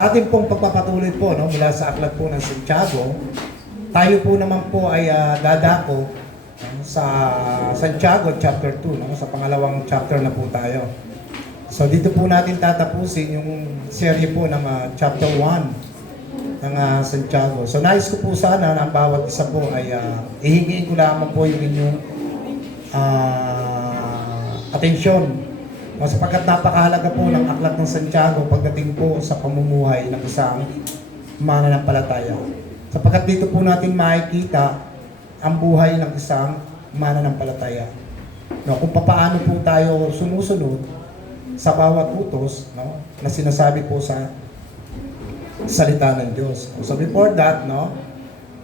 Ating pong pagpapatuloy po mula sa aklat po ng Santiago, tayo po naman po ay dadako sa Santiago chapter 2, sa pangalawang chapter na po tayo. So dito po natin tatapusin yung serye po ng chapter 1 ng Santiago. So nais ko po sana na ang bawat isa po ay ihingiin ko lamang po yung inyong atensyon. Sapagkat napakahalaga po ng aklat ng Santiago pagdating po sa pamumuhay ng isang mananampalataya. Sapagkat dito po natin makikita ang buhay ng isang mananampalataya. Kung paano po tayo sumusunod sa bawat utos na sinasabi po sa salita ng Diyos. So before that,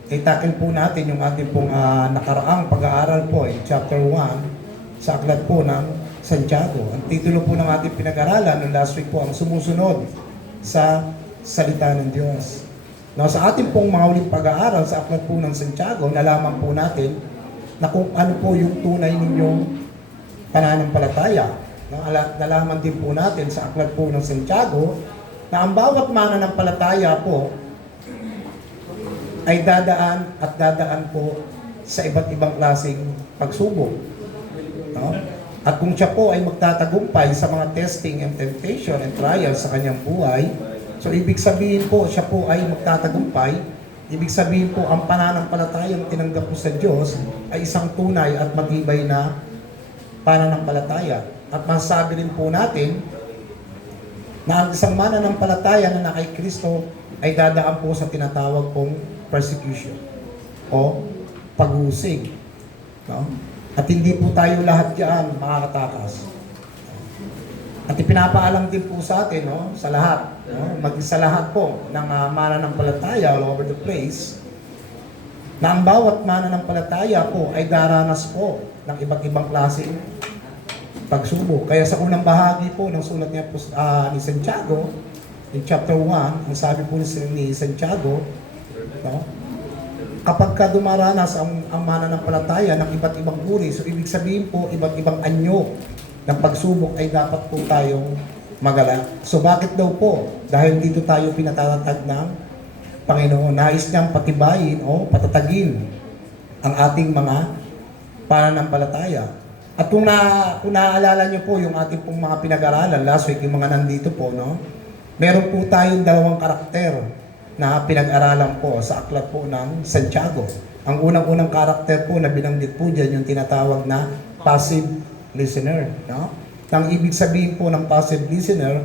itakil po natin yung ating pong nakaraang pag-aaral po in chapter 1 sa aklat po ng Santiago. Ang titulo po ng ating pinag-aralan noong last week po ang sumusunod sa salita ng Diyos. Sa ating pong mga uling pag-aaral sa aklat po ng Santiago, nalaman po natin na kung ano po yung tunay ninyong pananampalataya. Nalaman din po natin sa aklat po ng Santiago na ang bawat mananampalataya po ay dadaan po sa iba't ibang klaseng pagsubok. At kung siya po ay magtatagumpay sa mga testing and temptation and trials sa kanyang buhay, so ibig sabihin po siya po ay magtatagumpay, ibig sabihin po ang pananampalatayang tinanggap po sa Diyos ay isang tunay at matibay na pananampalataya. At masasabi rin po natin na ang isang mananampalataya na kay Kristo ay dadaan po sa tinatawag pong persecution o pag-uusig. At hindi po tayo lahat diyan makakatakas. At ipinapaalam din po sa atin, sa lahat, maging sa lahat po ng mananampalataya all over the place, na ang bawat mananampalataya po ay daranas po ng iba't ibang klaseng pagsubok. Kaya sa unang bahagi po ng sulat niya po, ni Santiago, in chapter 1, ang sabi po ni Santiago, kapag ka dumaranas ang mananampalataya ng iba't ibang uri, so ibig sabihin po, iba't ibang anyo ng pagsubok ay dapat po tayong magalak. So bakit daw po? Dahil dito tayo pinatatag ng Panginoon. Nais niyang patibayin o patatagin ang ating mga pananampalataya. At kung naaalala niyo po yung ating pong mga pinag-aralan, last week, yung mga nandito po, meron po tayong dalawang karakter na pinag-aralan po sa aklat po ng Santiago. Ang unang-unang karakter po na binanggit po dyan, yung tinatawag na passive listener. Ang ibig sabihin po ng passive listener,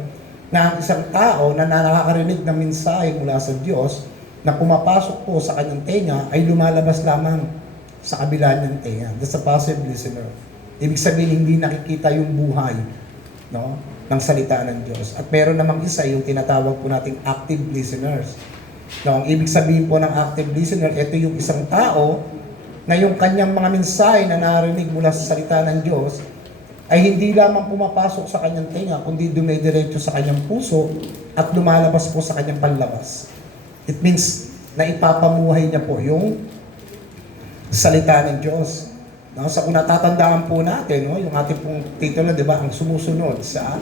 na ang isang tao na nakakarinig ng mensahe mula sa Diyos, na pumapasok po sa kanyang tenga, ay lumalabas lamang sa kabila niyang tenga. That's a passive listener. Ibig sabihin, hindi nakikita yung buhay ng salita ng Diyos. At meron namang isa, yung tinatawag po nating active listeners. Ang ibig sabihin po ng active listener, ito yung isang tao na yung kanyang mga mensahe na narinig mula sa salita ng Diyos ay hindi lamang pumapasok sa kanyang tenga, kundi dumidiretso sa kanyang puso at lumalabas po sa kanyang panlabas. It means na ipapamuhay niya po yung salita ng Diyos. Sa kung natatandaan po natin, yung ating pong titulo, di ba, ang sumusunod sa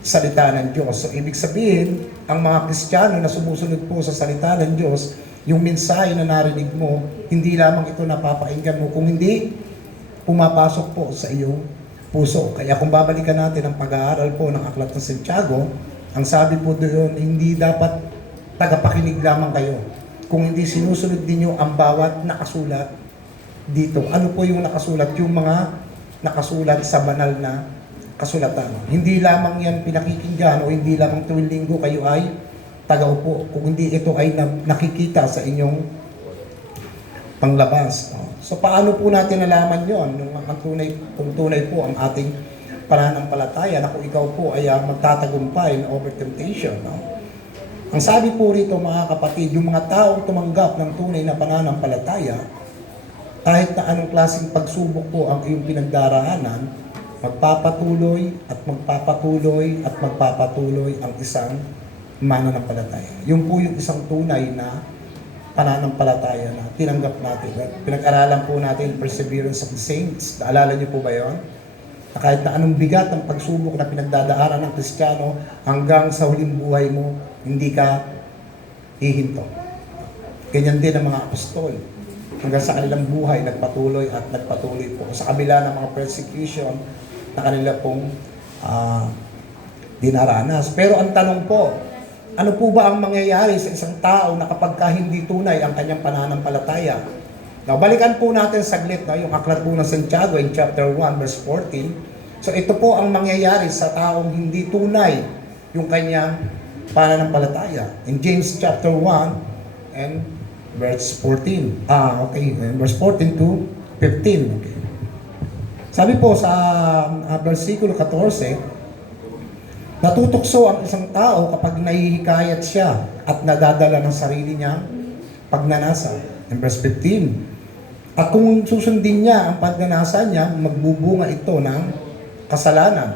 salita ng Diyos. So, ibig sabihin, ang mga Kristiyano na sumusunod po sa salita ng Diyos, yung mensahe na narinig mo, hindi lamang ito napapakinggan mo, kung hindi, pumapasok po sa iyong puso. Kaya kung babalikan natin ang pag-aaral po ng aklat ng Santiago, ang sabi po doon, hindi dapat tagapakinig lamang kayo. Kung hindi sinusunod ninyo ang bawat nakasulat dito. Ano po yung nakasulat? Yung mga nakasulat sa banal na kasulatan. Hindi lamang yan pinakikinggan o hindi lamang tuwing linggo kayo ay tagaupo. Kung hindi ito ay nakikita sa inyong panglabas. So paano po natin nalaman yon kung tunay po ang ating pananampalataya na kung ikaw po ay magtatagumpay na over temptation. Ang sabi po rito mga kapatid, yung mga taong tumanggap ng tunay na pananampalataya, kahit na anong klaseng pagsubok po ang iyong pinagdaraanan, magpapatuloy at magpapatuloy at magpapatuloy ang isang mananampalataya. Yun po yung isang tunay na pananampalataya na tinanggap natin. Pinag-aralan po natin perseverance of the saints. Naalala niyo po ba yun? Na kahit na anong bigat ng pagsubok na pinagdadaanan ng Kristiyano hanggang sa huling buhay mo, hindi ka hihinto. Ganyan din ang mga apostol. Hanggang sa kanilang buhay, nagpatuloy at nagpatuloy po. Sa kabila ng mga persecution na kanila pong dinaranas. Pero ang tanong po, ano po ba ang mangyayari sa isang tao na kapag hindi tunay ang kanyang pananampalataya? Now, balikan po natin saglit yung aklat po ng Santiago in chapter 1 verse 14. So ito po ang mangyayari sa taong hindi tunay yung kanyang pananampalataya. In James chapter 1 and verse 14. Verse 14 to 15. Okay. Sabi po sa versikulo 14, natutokso ang isang tao kapag nahihikayat siya at nadadala ng sarili niyang pagnanasa. In verse 15, at kung susundin niya ang pagnanasa niya, magbubunga ito ng kasalanan.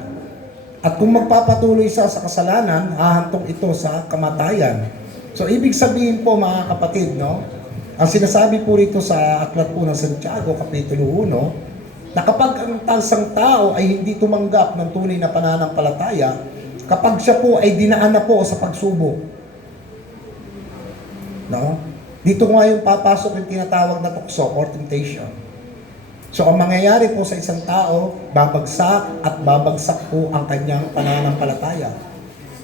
At kung magpapatuloy siya sa kasalanan, hahantong ito sa kamatayan. So, ibig sabihin po mga kapatid, no? Ang sinasabi po rito sa aklat po ng Santiago, Kapitulo 1, na kapag ang isang tao ay hindi tumanggap ng tunay na pananampalataya, kapag siya po ay dinaan na po sa pagsubok, no? Dito nga yung papasok yung tinatawag na tukso or temptation. So, ang mangyayari po sa isang tao, babagsak at babagsak po ang kanyang pananampalataya.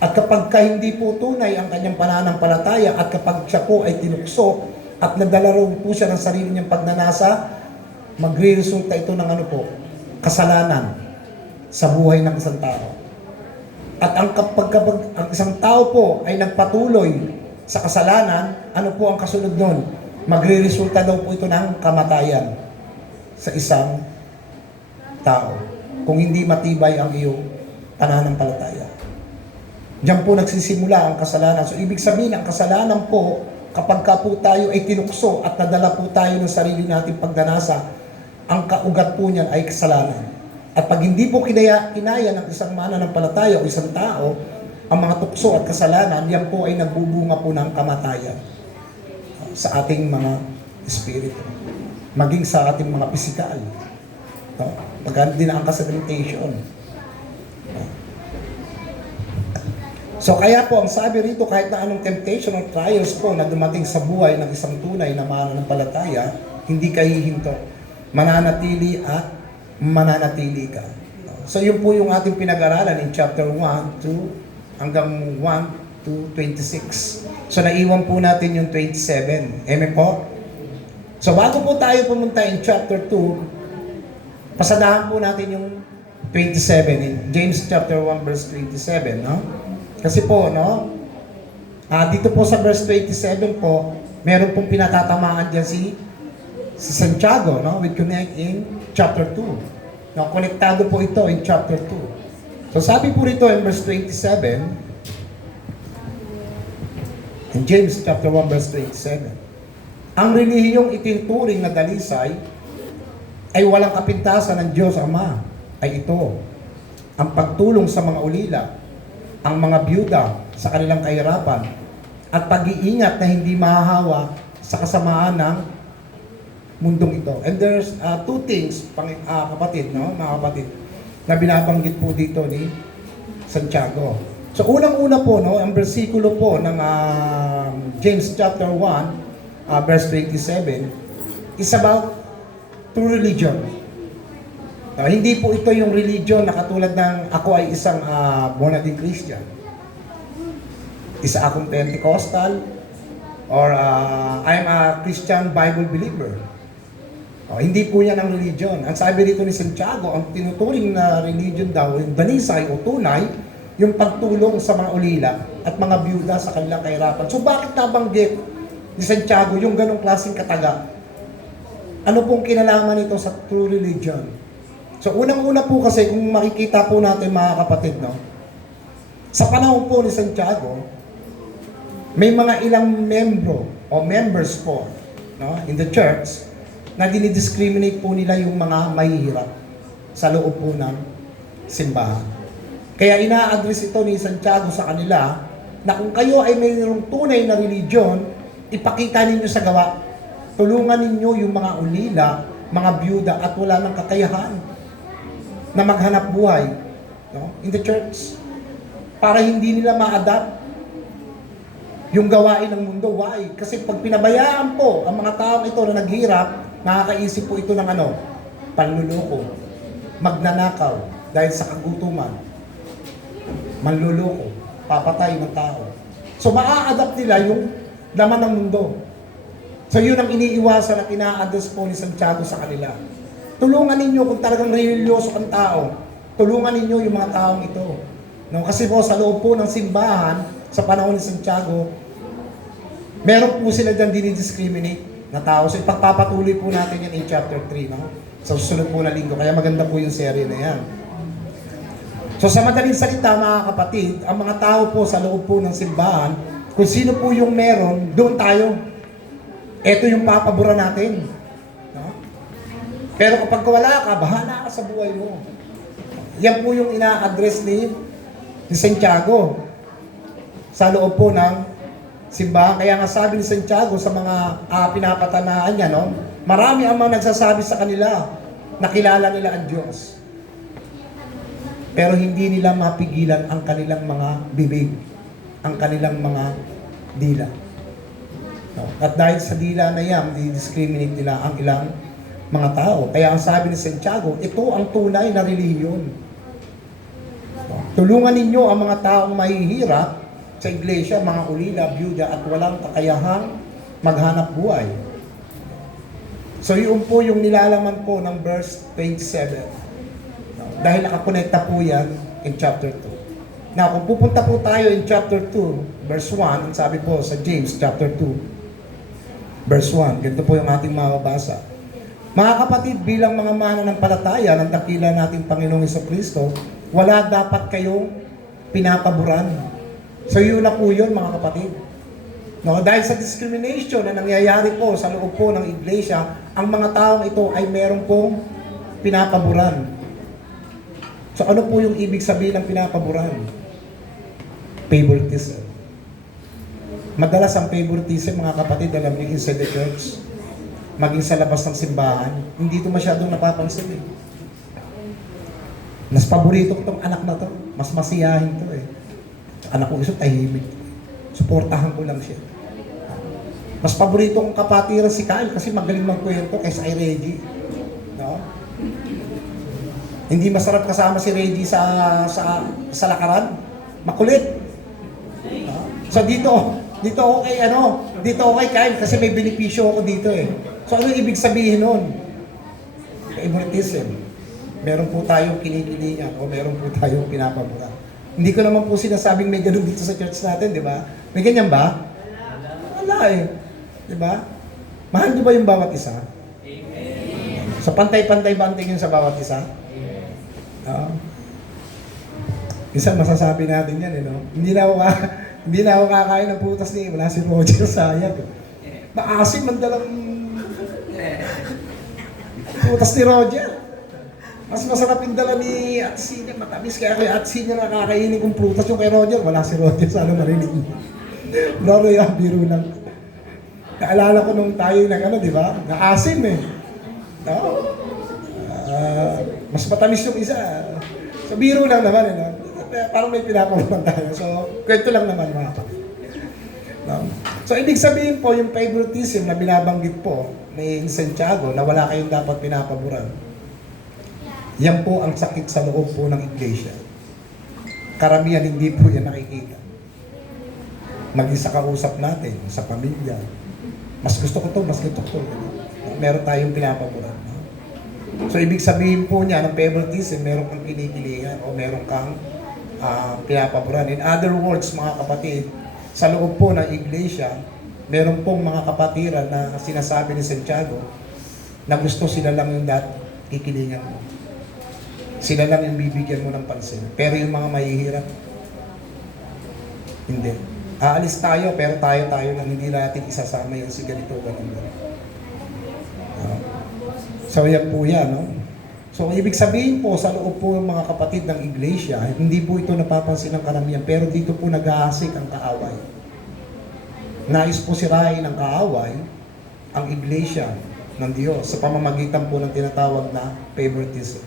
At kapag hindi po tunay ang kanyang pananampalataya at kapag siya po ay tinukso at nadala po siya ng sarili niyang pagnanasa, magre-resulta ito ng kasalanan sa buhay ng isang tao. At kapag ang isang tao po ay nagpatuloy sa kasalanan, ano po ang kasunod nun? Magre-resulta daw po ito ng kamatayan sa isang tao kung hindi matibay ang iyong pananampalataya. Diyan po nagsisimula ang kasalanan. So, ibig sabihin, ang kasalanan po, kapag ka po tayo ay tinukso at nadala po tayo ng sarili nating pagdanasa, ang kaugat po niyan ay kasalanan. At pag hindi po kinaya ng isang mananampalataya o isang tao, ang mga tukso at kasalanan, yan po ay nagbubunga po ng kamatayan sa ating mga espiritu. Maging sa ating mga pisikal. No? Pag dinaan ka sa temptation. So kaya po, ang sabi rito, kahit na anong temptation or trials po na dumating sa buhay ng isang tunay na mananampalataya, hindi ka hihinto. Mananatili at mananatili ka. So yun po yung ating pinag-aralan in chapter 1 to hanggang 1 to 26. So naiwan po natin yung 27. Amen po? So bago po tayo pumunta in chapter 2, pasadahan po natin yung 27 in James chapter 1 verse 27, no? Kasi po, no? Dito po sa verse 27 po, meron pong pinatatamaan dyan si Santiago, no? We connect in chapter 2. No, konektado po ito in chapter 2. So sabi po rito in verse 27, in James chapter 1 verse 27, ang relihiyong itinuturing na dalisay ay walang kapintasan ng Diyos Ama, ay ito, ang pagtulong sa mga ulila, ang mga byuda sa kanilang kahirapan, at pag-iingat na hindi mahahawa sa kasamaan ng mundong ito. And there's two things, kapatid, no? Mga kapatid, na binabanggit po dito ni Santiago. So unang-una po, no, ang bersikulo po ng James chapter 1, verse 27, is about true religion. Hindi po ito yung religion na katulad ng ako ay isang born-again Christian. Isa akong Pentecostal, or I'm a Christian Bible believer. Hindi po yan ang religion. Ang sabi dito ni Santiago, ang tinuturing na religion daw, yung danisay o tunay, yung pagtulong sa mga ulila at mga byuda sa kanilang kahirapan. So bakit nabanggit ni Santiago yung ganong klaseng kataga? Ano pong kinalaman nito sa true religion? So unang-una po kasi, kung makikita po natin mga kapatid, no, sa panahon po ni Santiago, may mga ilang membro o members po, no, in the church na dinidiscriminate po nila yung mga mahihirap sa loob po ng simbahan. Kaya ina-address ito ni Santiago sa kanila na kung kayo ay mayroong tunay na religion, ipakita ninyo sa gawa. Tulungan ninyo yung mga ulila, mga byuda at wala ng kakayahan na maghanap buhay, no, in the church, para hindi nila ma-adapt yung gawain ng mundo. Why? Kasi pag pinabayaan po ang mga taong ito na naghirap, makakaisip po ito ng ano? Panluloko, magnanakaw dahil sa kagutuman, manluloko, papatay ng tao. So maa-adapt nila yung laman ng mundo. So yun ang iniiwasan at ina-address po ni Santiago sa kanila. Tulungan ninyo kung talagang religyoso ang tao. Tulungan ninyo yung mga taong ito. No, kasi po sa loob po ng simbahan, sa panahon ni Santiago, meron po sila dyan dinidiscriminate na tao. So ipagpapatuloy po natin yan in chapter 3, no? Sa susunod po na linggo. Kaya maganda po yung serye na yan. So sa madaling salita, mga kapatid, ang mga tao po sa loob po ng simbahan, kung sino po yung meron, doon tayo. Ito yung papabura natin. No? Pero kapag wala ka, bahala ka sa buhay mo. Yan po yung ina-address ni Santiago sa loob po ng simbahan. Kaya nga sabi ni Santiago sa mga pinapatanaan niya, no? Marami ang mga nagsasabi sa kanila na kilala nila ang Diyos. Pero hindi nila mapigilan ang kanilang mga bibig, ang kanilang mga dila. No? At dahil sa dila na yan, di-discriminate nila ang ilang mga tao. Kaya ang sabi ni Santiago, ito ang tunay na relihiyon. No? Tulungan ninyo ang mga taong mahihirap sa iglesia, mga ulila, byuda, at walang kakayahang maghanap buhay. So yun po yung nilalaman po ng verse 27. No? Dahil nakakonekta po yan in chapter 2. Now, kung pupunta po tayo in chapter 2, verse 1, ang sabi po sa James chapter 2, verse 1, ganito po yung ating mababasa. Mga kapatid, bilang mga mananampalataya ng dakila nating Panginoong Jesucristo, wala dapat kayong pinapaburan. So yun na po yun, mga kapatid. No, dahil sa discrimination na nangyayari po sa loob po ng iglesia, ang mga taong ito ay meron pong pinapaburan. So ano po yung ibig sabihin ng pinapaburan? Favoritism. Madalas ang favoritism, mga kapatid, alam niyo, inside the church, maging sa labas ng simbahan, hindi ito masyadong napapansin eh. Mas paborito ko itong anak na to, mas masiyahin to eh. Anak ko iso, tahimik. Suportahan ko lang siya. Mas paborito kong kapatiran si Kyle kasi magaling magkwento kaysa kay Reggie. No? Hindi masarap kasama si Reggie sa lakaran. Makulit. No? So dito ako kay Kyle kasi may benepisyo ako dito eh. So ano ibig sabihin nun? Favoritism. Meron po tayong kinikilingan o meron po tayong pinapabura. Hindi ko naman po sinasabing may ganun dito sa church natin, di ba? May ganyan ba? Wala eh. Di ba? Mahal niyo ba yung bawat isa? Amen. So pantay-pantay ba ang tingin sa bawat isa? Minsan masasabi natin yan, no? Hindi na ako kakain ng putas ni wala si Roger, sayang. Maasim ang dalang putas ni Roger. Mas masarap yung dala ni Atsi niya, matamis. Kaya kay Atsi niya nakakainin kong prutas. Yung kay Roger, wala si Roger. Sana marinig niyo. Loro yung biro lang. Naalala ko nung tayo di ba? Naasim eh. No? Mas matamis yung isa. So biro lang naman eh. No? Parang may pinapamulan tayo. So, kwento lang naman mga kapatid. No? So, ibig sabihin po, yung favoritism na binabanggit po ni Santiago na wala kayong dapat pinapaboran. Yan po ang sakit sa loob po ng iglesia. Karamihan hindi po yan nakikita. Maging sa kausap natin, sa pamilya. Mas gusto ko to, mas gusto ko to. Meron tayong pinapaboran. No? So, ibig sabihin po niya ng favoritism, meron kang kinikilingan o meron kang pinapaboran. In other words, mga kapatid, sa loob po ng iglesia, meron pong mga kapatiran na sinasabi ni Santiago na gusto sila lang yung kikilingan mo. Sila lang yung bibigyan mo ng pansin. Pero yung mga mahihirap, hindi. Aalis tayo, pero tayo lang hindi natin isasama yan si ganito, ganun. So yan po yan, no? So ibig sabihin po, sa loob po ng mga kapatid ng iglesia, hindi po ito napapansin ng karamihan, pero dito po nag-aasik ang kaaway. Nais po sirain ng kaaway ang iglesia ng Diyos sa pamamagitan po ng tinatawag na favoritism.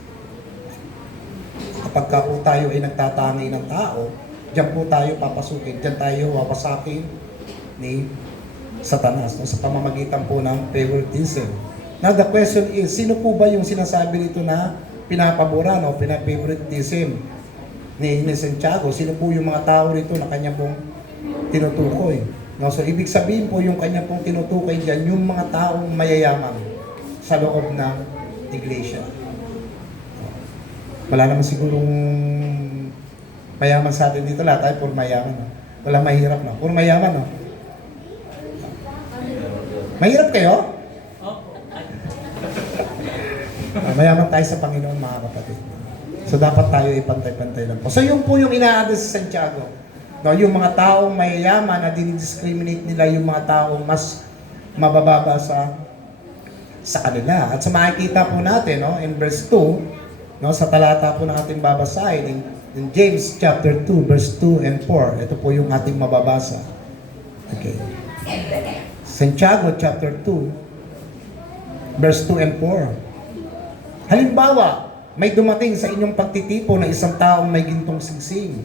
Kapag po tayo ay nagtatangi ng tao, diyan po tayo papasukin, diyan tayo wawasakin, ni Satanas, no? Sa pamamagitan po ng favoritism. Now the question is, sino po ba yung sinasabi nito na pinapaboran o pinafavoritism ni Santiago? Sino po yung mga tao rito na kanya pong tinutukoy? No? So ibig sabihin po yung kanya pong tinutukoy dyan, yung mga taong mayayaman sa loob ng iglesia. Wala naman sigurong mayaman sa atin dito, lahat tayo puro mayaman. No? Wala mahirap, no? Puro mayaman, no? Mahirap kayo? Mayaman tayo sa Panginoon, mga kapatid. So dapat tayo ipantay-pantay lang po. So yun po yung ina-address sa Santiago. No, yung mga taong mayayaman na dinidiscriminate nila yung mga taong mas mabababa sa kanila. At sa makikita po natin, no, in verse 2, no, sa talata po na ating babasahin, in James chapter 2, verse 2 and 4, ito po yung ating mababasa. Okay. Santiago chapter 2, verse 2 and 4. Halimbawa, may dumating sa inyong pagtitipo na isang taong may gintong singsing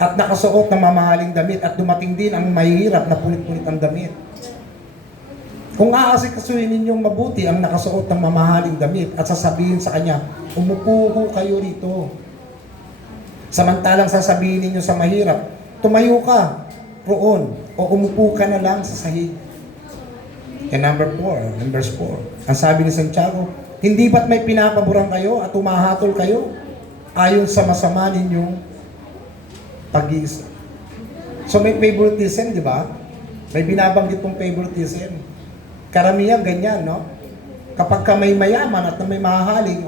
at nakasuot ng mamahaling damit at dumating din ang mahihirap na punit-punit ang damit. Kung aasikasuhin ninyong mabuti ang nakasuot ng mamahaling damit at sasabihin sa kanya, umupo ho kayo rito. Samantalang sasabihin ninyo sa mahirap, tumayo ka roon o umupo ka na lang sa sahig. And number 4, in verse 4, ang sabi ni Santiago, hindi ba't may pinapaboran kayo at tumahatol kayo ayon sa masama ninyong pag-iisip? So may favoritism, di ba? May binabanggit pong favoritism. Karamihan ganyan, no? Kapag ka may mayaman at may mahahaling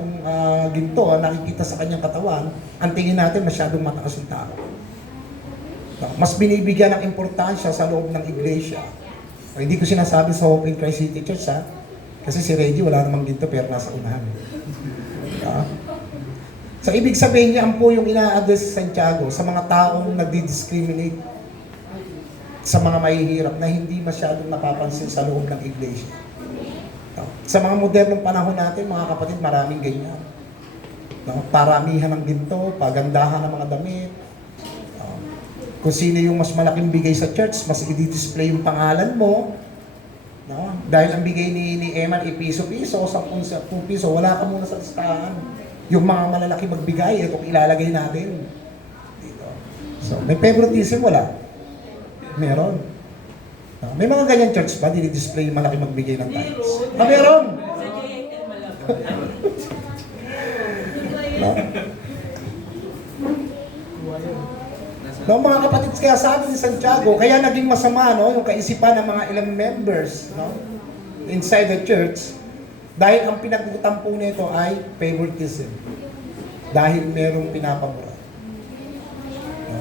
ginto nakikita sa kanyang katawan, ang tingin natin masyadong mataas yung tao. No? Mas binibigyan ng importansya sa loob ng iglesia. Hindi ko sinasabi sa Hope in Christ City Church, ha? Kasi si Reggie wala namang ginto pero nasa unahan. So ibig sabihin niya, ang po yung ina-address sa Santiago sa mga taong nagdi-discriminate sa mga mahihirap na hindi masyadong napapansin sa loob ng iglesia. Sa mga modernong panahon natin, mga kapatid, maraming ganyan. Paramihan ng ginto, pagandahan ng mga damit. Kung sino yung mas malaking bigay sa church, mas i-display yung pangalan mo. No? Dahil ang bigay ni Eman piso-piso, 10 piso, wala ka muna sa listahan. Yung mga malalaki magbigay, itong ilalagay natin. Dito. So, may favoritism, wala? Meron. No? May mga ganyan church ba, dinidisplay yung malaki magbigay ng tithes? Meron! No? No, mga kapatid, kaya sabi ni Santiago, kaya naging masama, no, yung kaisipan ng mga ilang members, no, inside the church, dahil ang pinag-utampo nito ay favoritism. Dahil merong pinapaboran. No?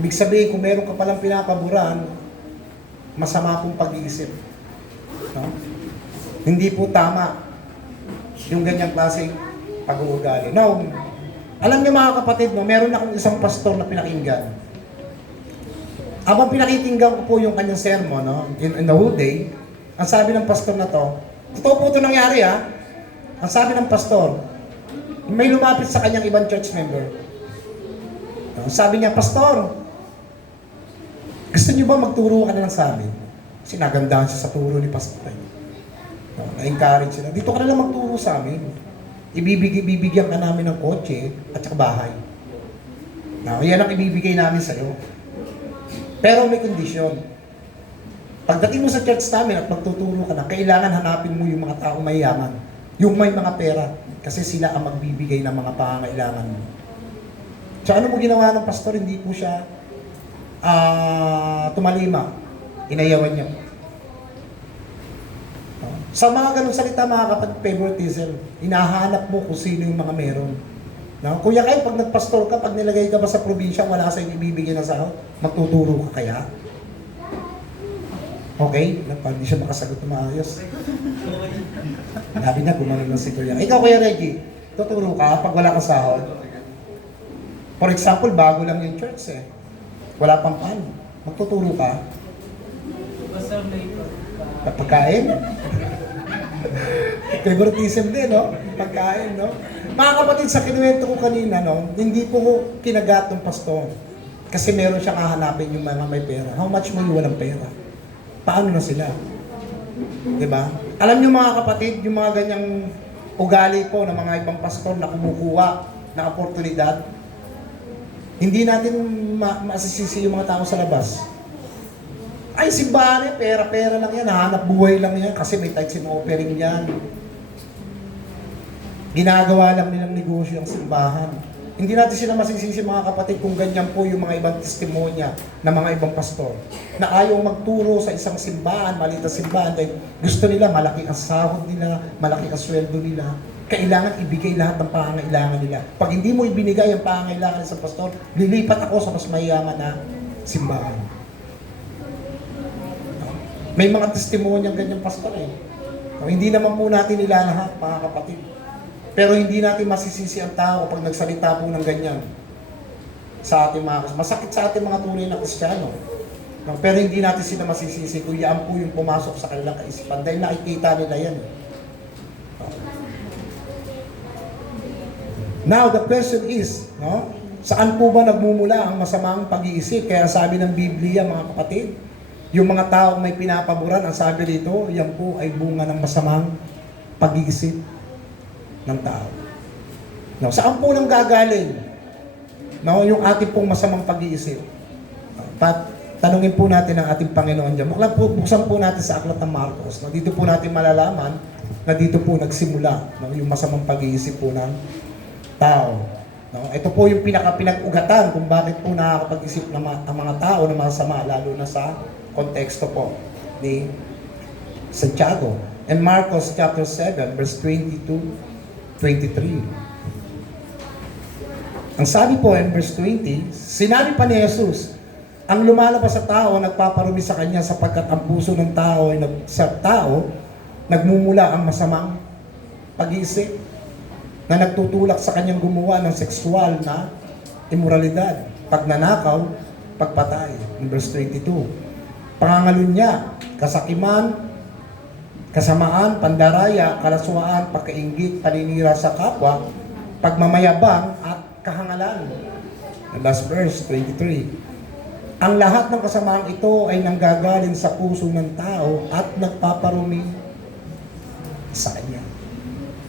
Ibig sabihin, kung meron ka palang pinapaboran, masama pong pag-iisip. No? Hindi po tama yung ganyang klaseng pag-uugali. Now, alam niyo mga kapatid, no, meron akong isang pastor na pinakinggan. Habang pinakikinggan ko po yung kanyang sermon, no, in the whole day, ang sabi ng pastor na to, totoo po ito nangyari, ha? Ang sabi ng pastor, may lumapit sa kanyang ibang church member. No, sabi niya, Pastor, gusto niyo ba magturo ka na lang sa amin? Kasi nagandahan siya sa turo ni pastor. No, na-encourage siya. Dito ka na lang magturo sa amin. Ibibigyan ka namin ng kotse at saka bahay. No, yan ang ibibigay namin sa iyo. Pero may kondisyon. Pagdating mo sa church namin at magtuturo ka na, kailangan hanapin mo yung mga taong mayaman. Yung may mga pera. Kasi sila ang magbibigay ng mga pangangailangan mo. So ano mo ginawa ng pastor? Hindi po siya tumalima. Inayawan niya. Sa mga ganung salita, mga kapatid, favoritism, hinahanap mo kung sino yung mga meron. No? Kuya Kyle, pag nagpastor ka, pag nilagay ka ba sa probinsya, wala sa inyo ibibigay na sahod, magtuturo ka kaya? Okay? Hindi siya makasagot na maayos. Sabi na, gumanon ng si Kuya. Ikaw, Kuya Reggie, tuturo ka pag wala kang sahod? For example, bago lang yung church eh. Wala pang pan. Magtuturo ka? Basta may Pagkain? Favoritism din, no? Pagkain, no? Mga kapatid, sa kinuwento ko kanina, no? Hindi po ko kinagat ng pastor. Kasi meron siyang hahanapin yung mga may pera. How much mo yung walang pera? paano na sila? Diba? Alam niyo mga kapatid, yung mga ganyang ugali po ng mga ibang pastor na kumukuha ng oportunidad, hindi natin masisisi yung mga tao sa labas. Ay, simbahan eh, pera-pera lang yan, hanap buhay lang yan, kasi may tithes and offering yan. Ginagawa lang nilang negosyo ang simbahan. Hindi natin sila masisisi mga kapatid kung ganyan po yung mga ibang testimonya ng mga ibang pastor na ayaw magturo sa isang simbahan, maliit na simbahan dahil gusto nila malaki ang sahod nila, malaki ang sweldo nila. Kailangan ibigay lahat ng pangangailangan nila. Pag hindi mo ibinigay ang pangangailangan sa pastor, lilipat ako sa mas mayaman na simbahan. May mga testimonyang ganyan pastor eh. Hindi naman po natin ilalahat mga kapatid. Pero hindi natin masisisi ang tao pag nagsalita po ng ganyan sa ating mga, masakit sa ating mga tunay na Kristiyano. No? Pero hindi natin sila masisisi kung yan po yung pumasok sa kanilang kaisipan dahil nakikita nila yan. Now, the question is, no? Saan po ba nagmumula ang masamang pag-iisip? Kaya sabi ng Biblia, mga kapatid, yung mga taong may pinapaboran, ang sabi dito, yan po ay bunga ng masamang pag-iisip ng tao. No, saan po nang gagaling? No, yung ating pong masamang pag-iisip. Tanungin po natin ang ating Panginoon diyan. Buksan po natin sa aklat ng Marcos. No, dito po natin malalaman na dito po nagsimula yung masamang pag-iisip po ng tao. No, ito po yung pinag-ugatan kung bakit po nakakapag-isip ng ang mga tao na masama, lalo na sa konteksto po ni Santiago. And Marcos chapter 7 verse 22 23. Ang sabi po in verse 20, sinabi pa ni Jesus, ang lumalabas sa tao nagpaparumi sa kanya sapagkat ang puso ng tao ay nagmumula ang masamang pag-iisip na nagtutulak sa kanyang gumawa ng sexual na immoralidad, pagnanakaw, pagpatay. In verse 22, pangangalunya, kasakiman, kasamaan, pandaraya, kalaswaan, pagkainggit, paninira sa kapwa, pagmamayabang at kahangalan. And last verse, 23. Ang lahat ng kasamaang ito ay nanggagaling sa puso ng tao at nagpaparumi sa kanya.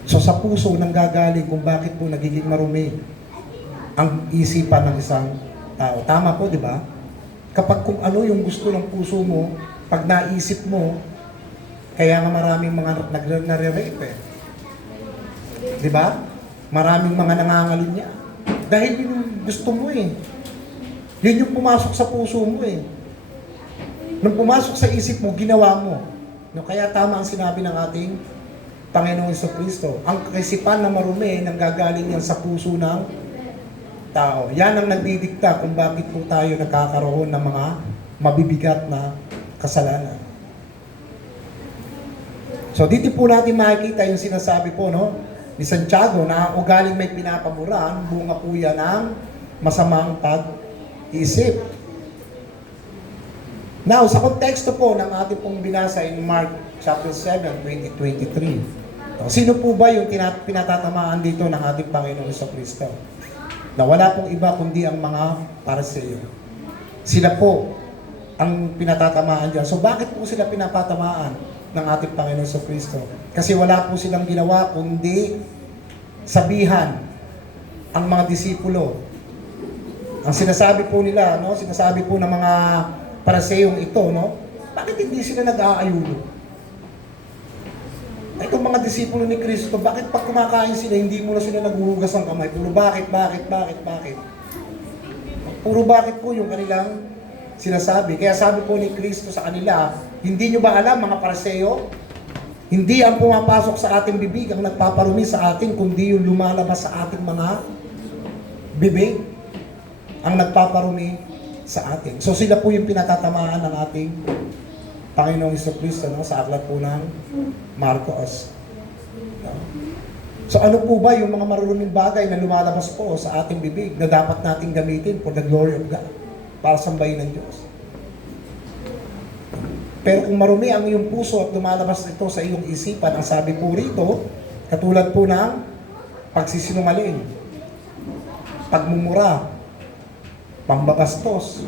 So sa puso nanggagaling kung bakit po nagiging marumi ang isipan ng isang tao. Tama po, di ba? Kapag kung ano yung gusto ng puso mo, pag naisip mo, kaya nga maraming mga nare-rape eh. Di ba? Maraming mga nangangalunya. Dahil yun yung gusto mo eh. Yun yung pumasok sa puso mo eh. Nung pumasok sa isip mo, ginawa mo. No, kaya tama ang sinabi ng ating Panginoong Jesucristo. Ang kaisipan na marumi, nanggagaling yan sa puso ng tao. Yan ang nagdidikta kung bakit po tayo nagkakaroon ng mga mabibigat na kasalanan. So dito po natin makikita yung sinasabi po ni Santiago na ugaling may pinapaboran, bunga po yan ng masamang pag-iisip. Now, sa konteksto po ng ating pong binasa in Mark chapter 7, 20-23, sino po ba yung pinatatamaan dito ng ating Panginoong Jesucristo? Na wala pong iba kundi ang mga Pariseo. Sila po ang pinatatamaan dyan. So bakit po sila pinapatamaan ng ating Panginoon Jesucristo? Kasi wala po silang ginawa kundi sabihan ang mga disipulo. Ang sinasabi po nila, sinasabi po ng mga Pariseyong ito, bakit hindi sila nag-aayuno? Itong mga disipulo ni Kristo, bakit pag kumakain sila, hindi mo na sila naghuhugas ng kamay? Puro bakit? Puro bakit po yung kanilang sinasabi. Kaya sabi po ni Kristo sa kanila, hindi nyo ba alam mga Pariseo? Hindi ang pumapasok sa ating bibig ang nagpaparumi sa atin, kundi yung lumalabas sa ating mga bibig ang nagpaparumi sa atin. So sila po yung pinatatamaan ng ating Panginoong Jesucristo sa aklat po ng Marcos. So ano po ba yung mga maruruming bagay na lumalabas po sa ating bibig na dapat nating gamitin for the glory of God? Para sambahin ng Diyos. Pero kung marumi ang iyong puso at lumalabas ito sa iyong isipan, ang sabi po rito, katulad po ng pagsisinungaling, pagmumura, pambabastos,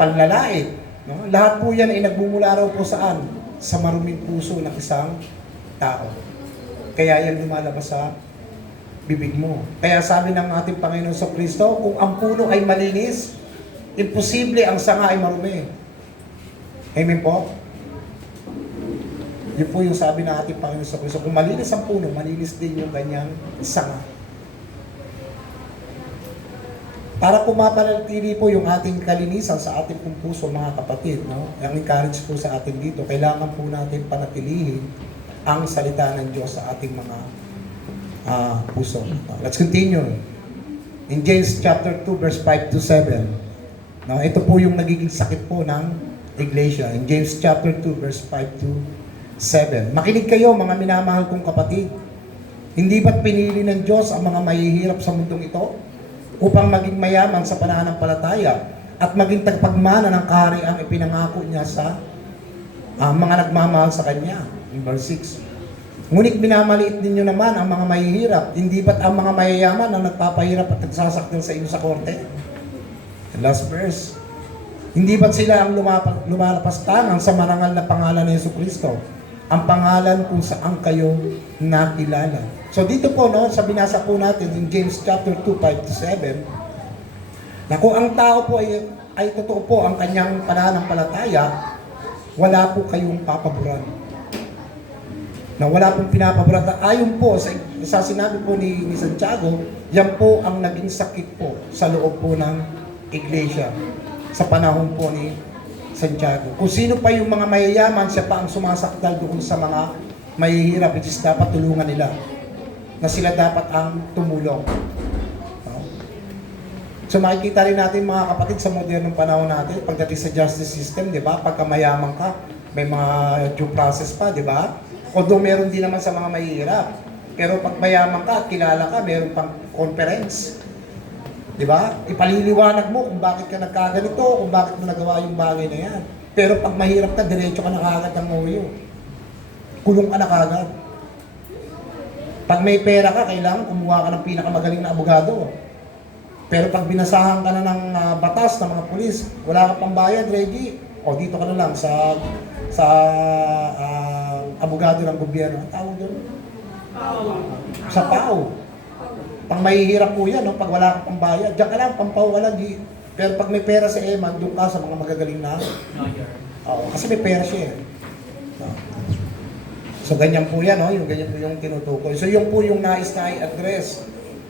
panlalait, No? Lahat po yan ay nagmumula raw po saan? Sa maruming puso ng isang tao. Kaya yan lumalabas sa bibig mo. Kaya sabi ng ating Panginoon sa Kristo, kung ang puno ay malinis, imposible ang sanga ay marumi. Amen po? Yun po yung sabi ng ating Panginoon sa Kristo. Kung malinis ang puno, malinis din yung kanyang sanga. Para pumapanatili po yung ating kalinisan sa ating pong puso, mga kapatid, no? Ang encourage po sa atin dito, kailangan po natin panatilihin ang salita ng Diyos sa ating mga puso. Let's continue. In James chapter 2, verse 5 to 7. No, ito po yung nagiging sakit po ng iglesia. In James chapter 2, verse 5 to 7. Makinig kayo, mga minamahal kong kapatid. Hindi ba't pinili ng Diyos ang mga mahihirap sa mundong ito upang maging mayaman sa pananampalataya at maging tagpagmana ng kahariang ipinangako niya sa mga nagmamahal sa Kanya? In verse 6. Ngunit minamaliit ninyo naman ang mga mahihirap. Hindi ba't ang mga mayayaman ang nagpapahirap at nagsasaktan sa inyo sa korte? And last verse. Hindi ba't sila ang lumalapastangan sa marangal na pangalan ni Jesucristo? Ang pangalan kung saan kayo nakilala. So dito po, no, sa binasa po natin in James chapter 2, 5 to 7, na kung ang tao po ay totoo po ang kanyang pananampalataya, wala po kayong papaboran. Na wala pong pinapaboran. Ayon po sa sinabi po ni Santiago, yan po ang naging sakit po sa loob po ng iglesia sa panahon po ni Santiago. Kung sino pa yung mga mayayaman, siya pa ang sumasakdal doon sa mga mahihirap, which is dapat tulungan nila. Na sila dapat ang tumulong. No? So makikita rin natin, mga kapatid, sa modernong panahon natin, pagdating sa justice system, di ba? Pagka mayaman ka, may mga due process pa, di ba? Although meron din naman sa mga mahihirap. Pero pag mayaman ka at kilala ka, meron pang conference. Di ba? Ipaliliwanag mo kung bakit ka nagkaganito, kung bakit mo nagawa yung bagay na yan. Pero pag mahirap ka, diretso ka na kagad ng moyo. Kulong ka na kagad. Pag may pera ka, kailangan kumuha ka ng pinakamagaling na abogado. Pero pag binasahan ka na ng batas ng mga pulis, wala ka pang bayad, Reggie. O dito ka na lang sa abogado ng gobyerno. Ang tawag doon? Sa PAO. Pang mahihirap po yan, no? Pag wala ka pang bayad. Diyan ka lang, pampaw ka lang. Pero pag may pera si Eman, doon ka sa mga magagaling na. Oo, kasi may pera siya. No? So ganyan po yan, no? Ganyan po yung tinutukoy. So yun po yung nais na i-address,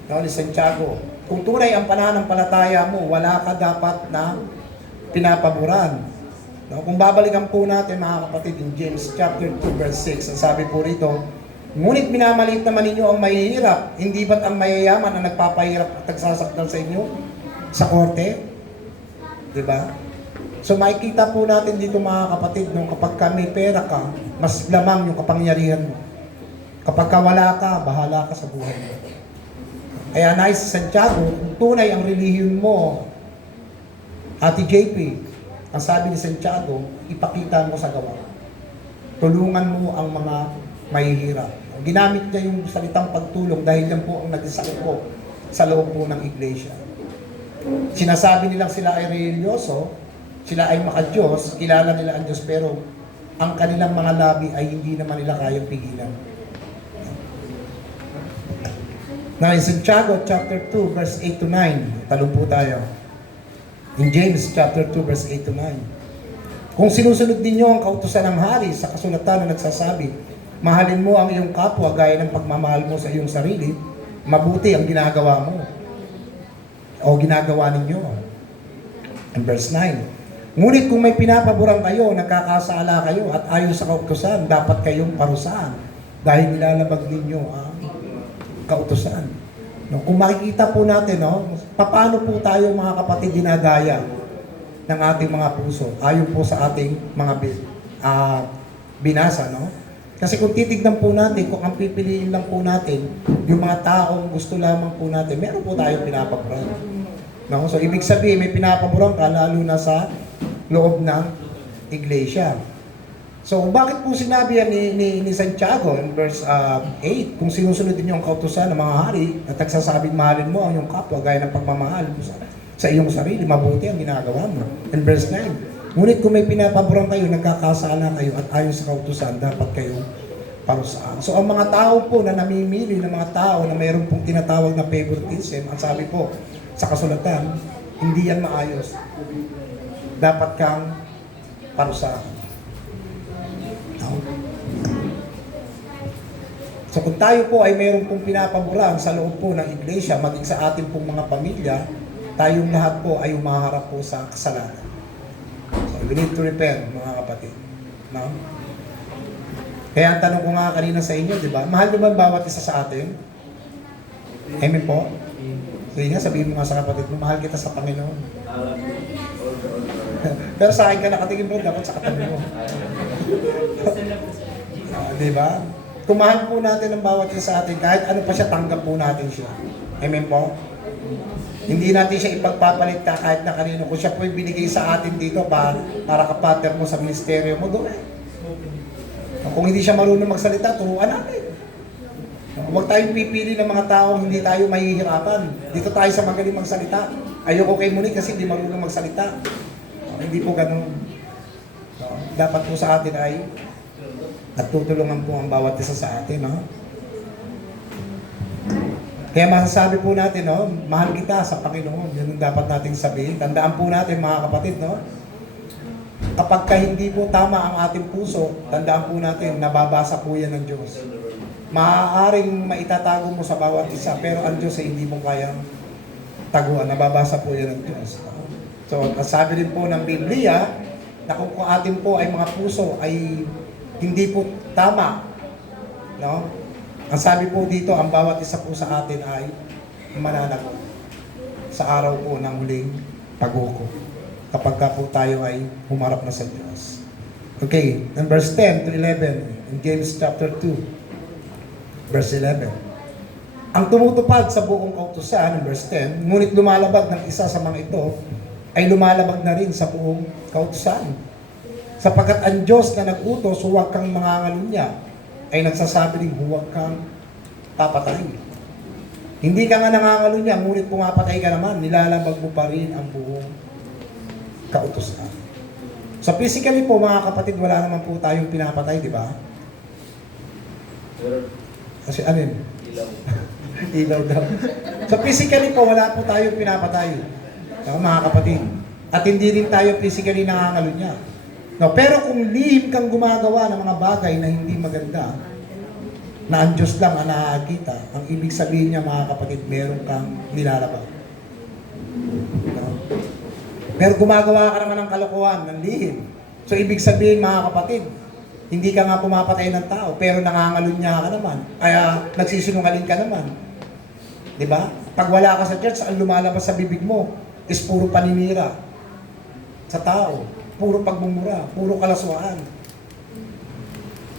no, ni Santiago. Kung tunay ang pananampalataya mo, wala ka dapat na pinapaboran. No? Kung babalikan po natin, mga kapatid, in James chapter 2 verse 6, ang sabi po rito, ngunit minamaliit naman ninyo ang mahihirap, hindi ba't ang mayayaman ang nagpapahirap at nagsasaktan sa inyo sa korte? Diba? So makikita po natin dito, mga kapatid, no, kapag ka may pera ka, mas lamang yung kapangyarihan mo. Kapag ka wala ka, bahala ka sa buhay mo. Kaya nais si Santiago, kung tunay ang relihiyon mo, Ate JP, ang sabi ni Santiago, ipakita mo sa gawa. Tulungan mo ang mga mahihirap. Ginamit niya yung salitang pagtulong dahil yan po ang naging po sa loob po ng iglesia. Sinasabi nilang sila ay religyoso, sila ay makadiyos, kilala nila ang Diyos, pero ang kanilang mga labi ay hindi naman nila kayang pigilan. Now in Santiago chapter 2 verse 8 to 9, talong po tayo. In James chapter 2 verse 8 to 9. Kung sinusunod ninyo ang kautusan ng hari sa kasulatan na nagsasabi, mahalin mo ang iyong kapwa gaya ng pagmamahal mo sa iyong sarili, mabuti ang ginagawa mo o ginagawa ninyo. In verse 9, ngunit kung may pinapaboran kayo, nagkakasala kayo at ayon sa kautusan, dapat kayong parusahan dahil nilalabag ninyo ang kautusan. No, kung makikita po natin, no, paano po tayo, mga kapatid, dinadaya ng ating mga puso ayon po sa ating mga binasa, no? Kasi kung titignan po natin, kung ang pipiliin lang po natin, yung mga taong gusto lamang po natin, meron po tayong pinapaboran. No? So, ibig sabihin, may pinapaboran ka, lalo na sa loob ng iglesia. So, bakit po sinabi yan ni Santiago in verse 8, kung sinusunod din yung kautusan ng mga hari at nagsasabing mahalin mo ang iyong kapwa gaya ng pagmamahal mo sa iyong sarili, mabuti ang ginagawa mo. In verse 9, Ngunit kung may pinapaboran kayo, nagkakasala kayo at ayon sa kautusan, dapat kayo parusaan. So ang mga tao po na namimili ng mga tao na mayroon pong tinatawag na favoritism, ang sabi po sa kasulatan, hindi yan maayos. Dapat kang parusaan. No? So kung tayo po ay mayroon pong pinapaboran sa loob po ng iglesia, maging sa ating pong mga pamilya, tayong lahat po ay umaharap po sa kasalanan. So we need to repent, mga kapatid. No? Kaya ang tanong ko nga kanina sa inyo, di ba? Mahal niyo ba ang bawat isa sa atin? Amen po? Sige nga, sabihin mo nga sa kapatid mo, mahal kita sa Panginoon. Pero sa akin ka nakatingin bro, dapat sa katabi mo. Di ba? Kung mahal po natin ang bawat isa sa atin, kahit ano pa siya, tanggap po natin siya. Amen po? Hindi natin siya ipagpapalit kahit na kanino. Kung siya po binigay sa atin dito para kapater mo sa ministeryo mo, doon. Kung hindi siya marunong magsalita, turuan natin. Huwag tayong pipili ng mga taong hindi tayo mahihirapan. Dito tayo sa magaling magsalita. Ayoko kay Monique kasi hindi marunong magsalita. Hindi po ganun. Dapat po sa atin ay at tutulungan po ang bawat isa sa atin. Kaya masasabi po natin, mahal kita sa Panginoon. Yan ang dapat nating sabihin. Tandaan po natin mga kapatid, kapag hindi po tama ang ating puso, tandaan po natin, nababasa po yan ng Diyos. Maaaring maitatago mo sa bawat isa, pero ang Diyos ay hindi mo kayang taguan. Nababasa po yan ng Diyos. So, sabi rin po ng Biblia, na kung atin po ay mga puso ay hindi po tama, no? Ang sabi po dito, ang bawat isa po sa atin ay mananagot sa araw po ng huling paghukom. Kapag ka po tayo ay humarap na sa Diyos. Okay, in verse 10 to 11, in James chapter 2, verse 11. Ang tumutupad sa buong kautusan, in verse 10, ngunit lumalabag ng isa sa mga ito, ay lumalabag na rin sa buong kautusan. Sapagkat ang Diyos na nag-utos, huwag kang mangangalunya, ay nagsasabi rin, huwag kang papatay. Hindi ka nga nangangalunya, ngunit pumapatay ka naman, nilalabag mo pa rin ang buong kautusan. So physically po mga kapatid, wala naman po tayong pinapatay, di ba? Kasi ano yun? Ilaw daw. So physically po, wala po tayong pinapatay. Mga kapatid. At hindi rin tayo physically nangangalunya. No, pero kung lihim kang gumagawa ng mga bagay na hindi maganda, na ang Diyos lang ang nakakita, ang ibig sabihin niya mga kapatid, meron kang nilalabag. No? Pero gumagawa ka naman ng kalokohan, ng lihim. So ibig sabihin mga kapatid, hindi ka nga pumapatay ng tao, pero nangangalunya ka naman. Kaya nagsisinungaling ka naman. Di ba? Pag wala ka sa church, ang lumalabas sa bibig mo is puro paninira sa tao. Puro pagmumura, puro kalaswaan.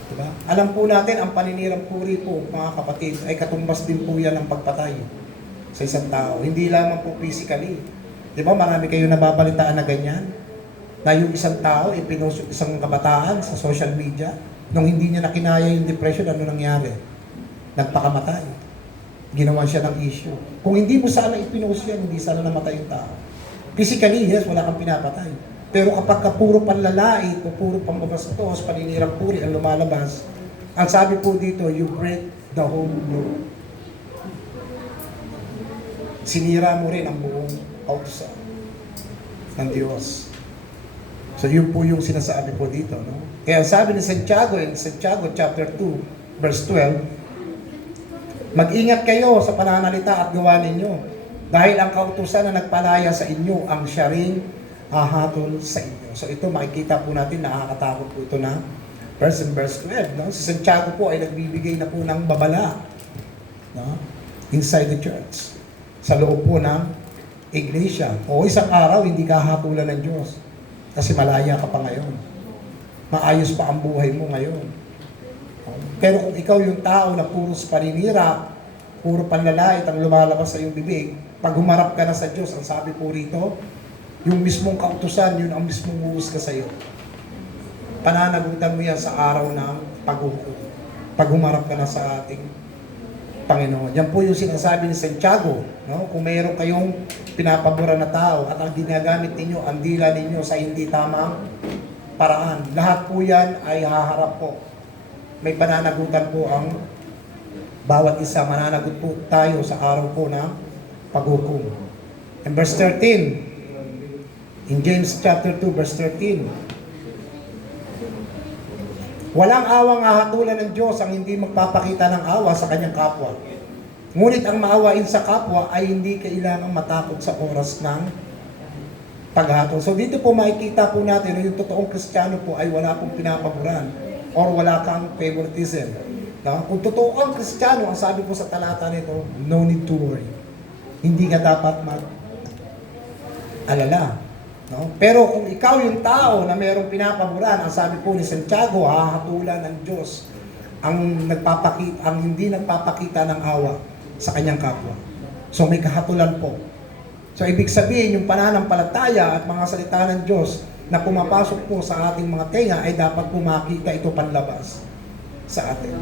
Diba? Alam po natin, ang paninirang puri po, mga kapatid, ay katumbas din po yan ng pagpatay sa isang tao. Hindi lamang po physically. Diba? Marami kayo nababalitaan na ganyan. Na yung isang tao, ipinost isang kabataan sa social media, nung hindi niya nakinaya yung depression, ano nangyari? Nagpakamatay. Ginawa siya ng issue. Kung hindi mo sana ipinost yan, hindi sana namatay yung tao. Physically, yes, wala kang pinapatay. Pero kapag ka puro panlalait o puro pambabastos, paninirang puri ang lumalabas, ang sabi po dito, you break the whole law. Sinira mo rin ang buong kautusan ng Diyos. So yun po yung sinasabi po dito. No? Kaya sabi ni Santiago, in Santiago chapter 2, verse 12, mag-ingat kayo sa pananalita at gawa ninyo, dahil ang kautusan na nagpalaya sa inyo, ang siya rin hahatol sa inyo. So ito makikita po natin, nakakatakot po ito na verse 12. No? Si Santiago po ay nagbibigay na po ng babala, no? Inside the church. Sa loob po ng iglesia. O isang araw, hindi ka hatulan ng Diyos. Kasi malaya ka pa ngayon. Maayos pa ang buhay mo ngayon. Pero kung ikaw yung tao na puros paninira, puro panlalait ang lumalabas sa iyong bibig, pag humarap ka na sa Diyos, ang sabi po rito, yung mismong kautusan, yun ang mismong huhusga sa iyo. Pananagutan mo yan sa araw ng paghukom. Pag humarap ka na sa ating Panginoon. Yan po yung sinasabi ni Santiago. No? Kung mayroon kayong pinapabura na tao at ang ginagamit ninyo, ang dila ninyo sa hindi tamang paraan, lahat po yan ay haharap po. May pananagutan po ang bawat isa. Mananagot po tayo sa araw po ng paghukom. And verse 13, in James chapter 2, verse 13, walang awang hahatulan ng Diyos ang hindi magpapakita ng awa sa kanyang kapwa. Ngunit ang maawain sa kapwa ay hindi kailangang matakot sa oras ng paghatol. So dito po makikita po natin na yung totoong Kristiyano po ay wala pong pinapaboran or wala kang favoritism. No? Kung totoo ang Kristiyano, ang sabi po sa talata nito, no need to worry. Hindi ka dapat mag-alala. No? Pero kung ikaw yung tao na mayroong pinapaboran, ang sabi po ni Santiago, hahatulan ng Diyos ang hindi nagpapakita ng awa sa kanyang kapwa. So may kahatulan po. So ibig sabihin, yung pananampalataya at mga salita ng Diyos na pumapasok po sa ating mga tenga ay dapat po makita ito panlabas sa atin.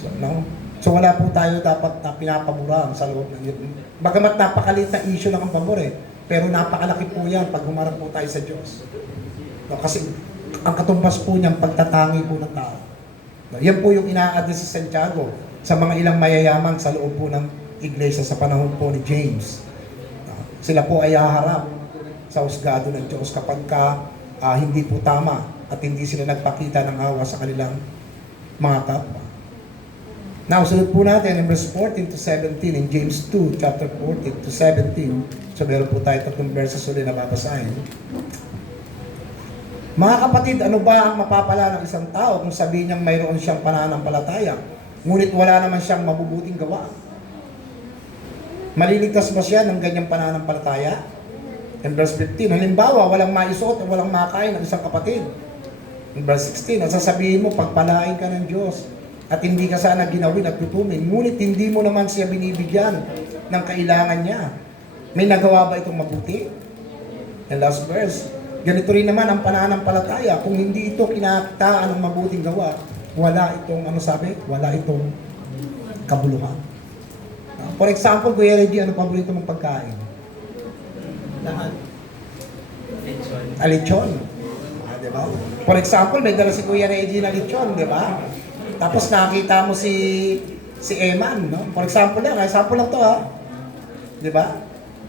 So, no? So wala po tayo dapat na pinapaboran sa loob ng yun. Bagamat napakalit na issue lang ang pabor pero napakalaki po yan pag humarap po tayo sa Diyos. No, kasi ang katumbas po niyan, pagtatangi po ng tao. No, yan po yung ina-address sa Santiago sa mga ilang mayayaman sa loob po ng iglesia sa panahon po ni James. No, sila po ay haharap sa husgado ng Diyos kapag hindi po tama at hindi sila nagpakita ng awa sa kanilang mga kapwa. Now, sunod po natin in verse 14 to 17 in James 2, chapter 14 to 17. So, meron po tayo 3 verses ulit na babasahin. Mga kapatid, ano ba ang mapapala ng isang tao kung sabihin niyang mayroon siyang pananampalataya, ngunit wala naman siyang mabubuting gawa? Maliligtas ba siya ng ganyang pananampalataya? In verse 15, halimbawa, walang maisuot o walang makain ng isang kapatid. In verse 16, ang sasabihin mo, pagpalain ka ng Diyos at hindi ka sana ginawin at tutumin, ngunit hindi mo naman siya binibigyan ng kailangan niya. May nagawa ba itong mabuti? And last verse, ganito rin naman ang pananampalataya. Kung hindi ito kinakitaan ng mabuting gawa, wala itong, wala itong kabuluhan. For example, Kuya Reggie, ano paborito mong pagkain? Lahat. Lechon. Lechon. Diba? For example, may dala si Kuya Reggie na lechon, di ba? Tapos nakita mo si Eman, no? For example lang to ha. Di ba?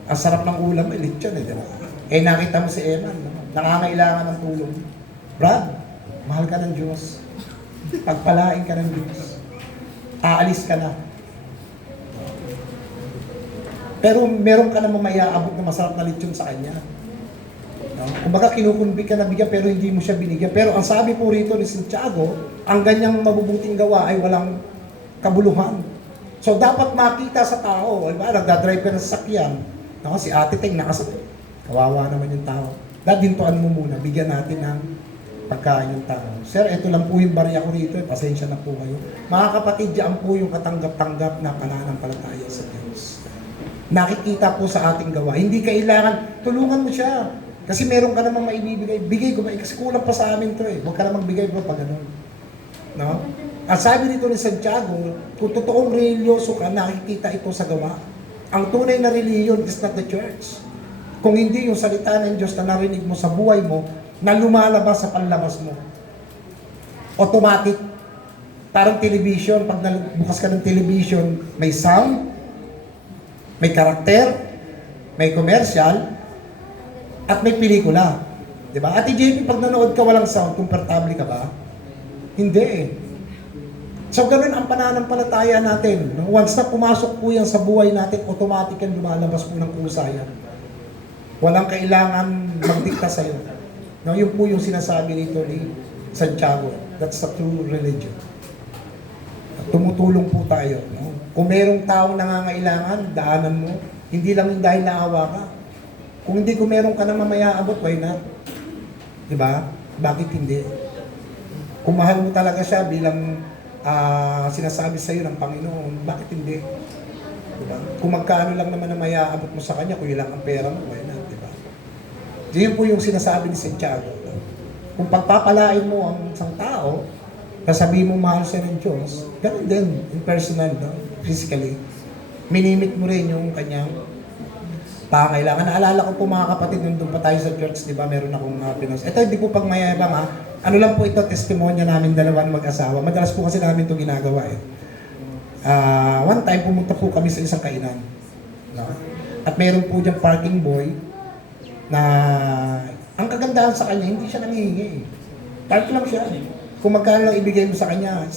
Ang sarap ng ulam, lechon di ba? Nakita mo si Eman, no? Nangangailangan ng tulong. Brad, mahal ka ng Diyos. Pagpalain ka ng Diyos. Aalis ka na. Pero meron ka namang maiaabot na masarap na lechon sa kanya. No? Kumbaga kinukunbi ka na bigyan pero hindi mo siya binigyan. Pero ang sabi po rito ni Santiago, ang ganyang mabubuting gawa ay walang kabuluhan. So dapat makita sa tao, diba? Nagdadrive ka ng sasakyan. No? Si Ate Teng nakasakyan. Kawawa naman yung tao. Dadintuan mo muna, bigyan natin ng pagkain yung tao. Sir, ito lang po yung barya ko rito, pasensya na po kayo. Mga kapatid, diyan po yung katanggap-tanggap na pananampalataya sa Diyos. Nakikita po sa ating gawa. Hindi kailangan, tulungan mo siya. Kasi meron ka namang maibibigay. Bigay ko ba? Kasi kulang pa sa amin to eh. Huwag ka namang bigay bro pag ganun. No? At sabi dito ni Santiago, kung totoong religyoso ka, nakikita ito sa gawa. Ang tunay na reliyon is not the church. Kung hindi yung salita ng Diyos na narinig mo sa buhay mo, na lumalabas sa panlabas mo. Automatic. Parang television, pag bukas ka ng television, may sound, may karakter, may commercial, at may pelikula. Diba? Ate JP, pag nanood ka walang sound, komportable ka ba? Hindi eh. So, ganun ang pananampalataya natin. No? Once na pumasok po yan sa buhay natin, automatic yan lumalabas po ng kusa yan. Walang kailangan magdikta sa'yo. No? Yun po yung sinasabi nito ni Santiago. That's the true religion. Tumutulong po tayo. No? Kung merong taong nangangailangan, daanan mo. Hindi lang yung dahil naawa ka. Kung hindi ko meron ka na mamaya abot, why not? Diba? Bakit hindi? Kung mahal mo talaga siya bilang sinasabi sa iyo ng Panginoon, bakit hindi? Diba? Kung magkano lang naman na maya-abot mo sa kanya, kung ilang ang pera mo, why not? Diba? Diyan po yung sinasabi ni Santiago. Kung pagpapalain mo ang isang tao, Sasabihin mo mahal siya ng Diyos, ganun din, in personal, no? Physically. Minimit mo rin yung kanyang pangailangan. Naalala ko po mga kapatid, nung doon pa tayo sa church, di ba, meron akong pinos. Ito, hindi po pag mayabang ha. Ano lang po ito, testimonya namin dalawang mag-asawa. Madalas po kasi namin ito ginagawa eh. One time, pumunta po kami sa isang kainan. No? At meron po diyang parking boy na ang kagandahan sa kanya, hindi siya nangihingi. Park lang siya. Kung magkano lang ibigay mo sa kanya,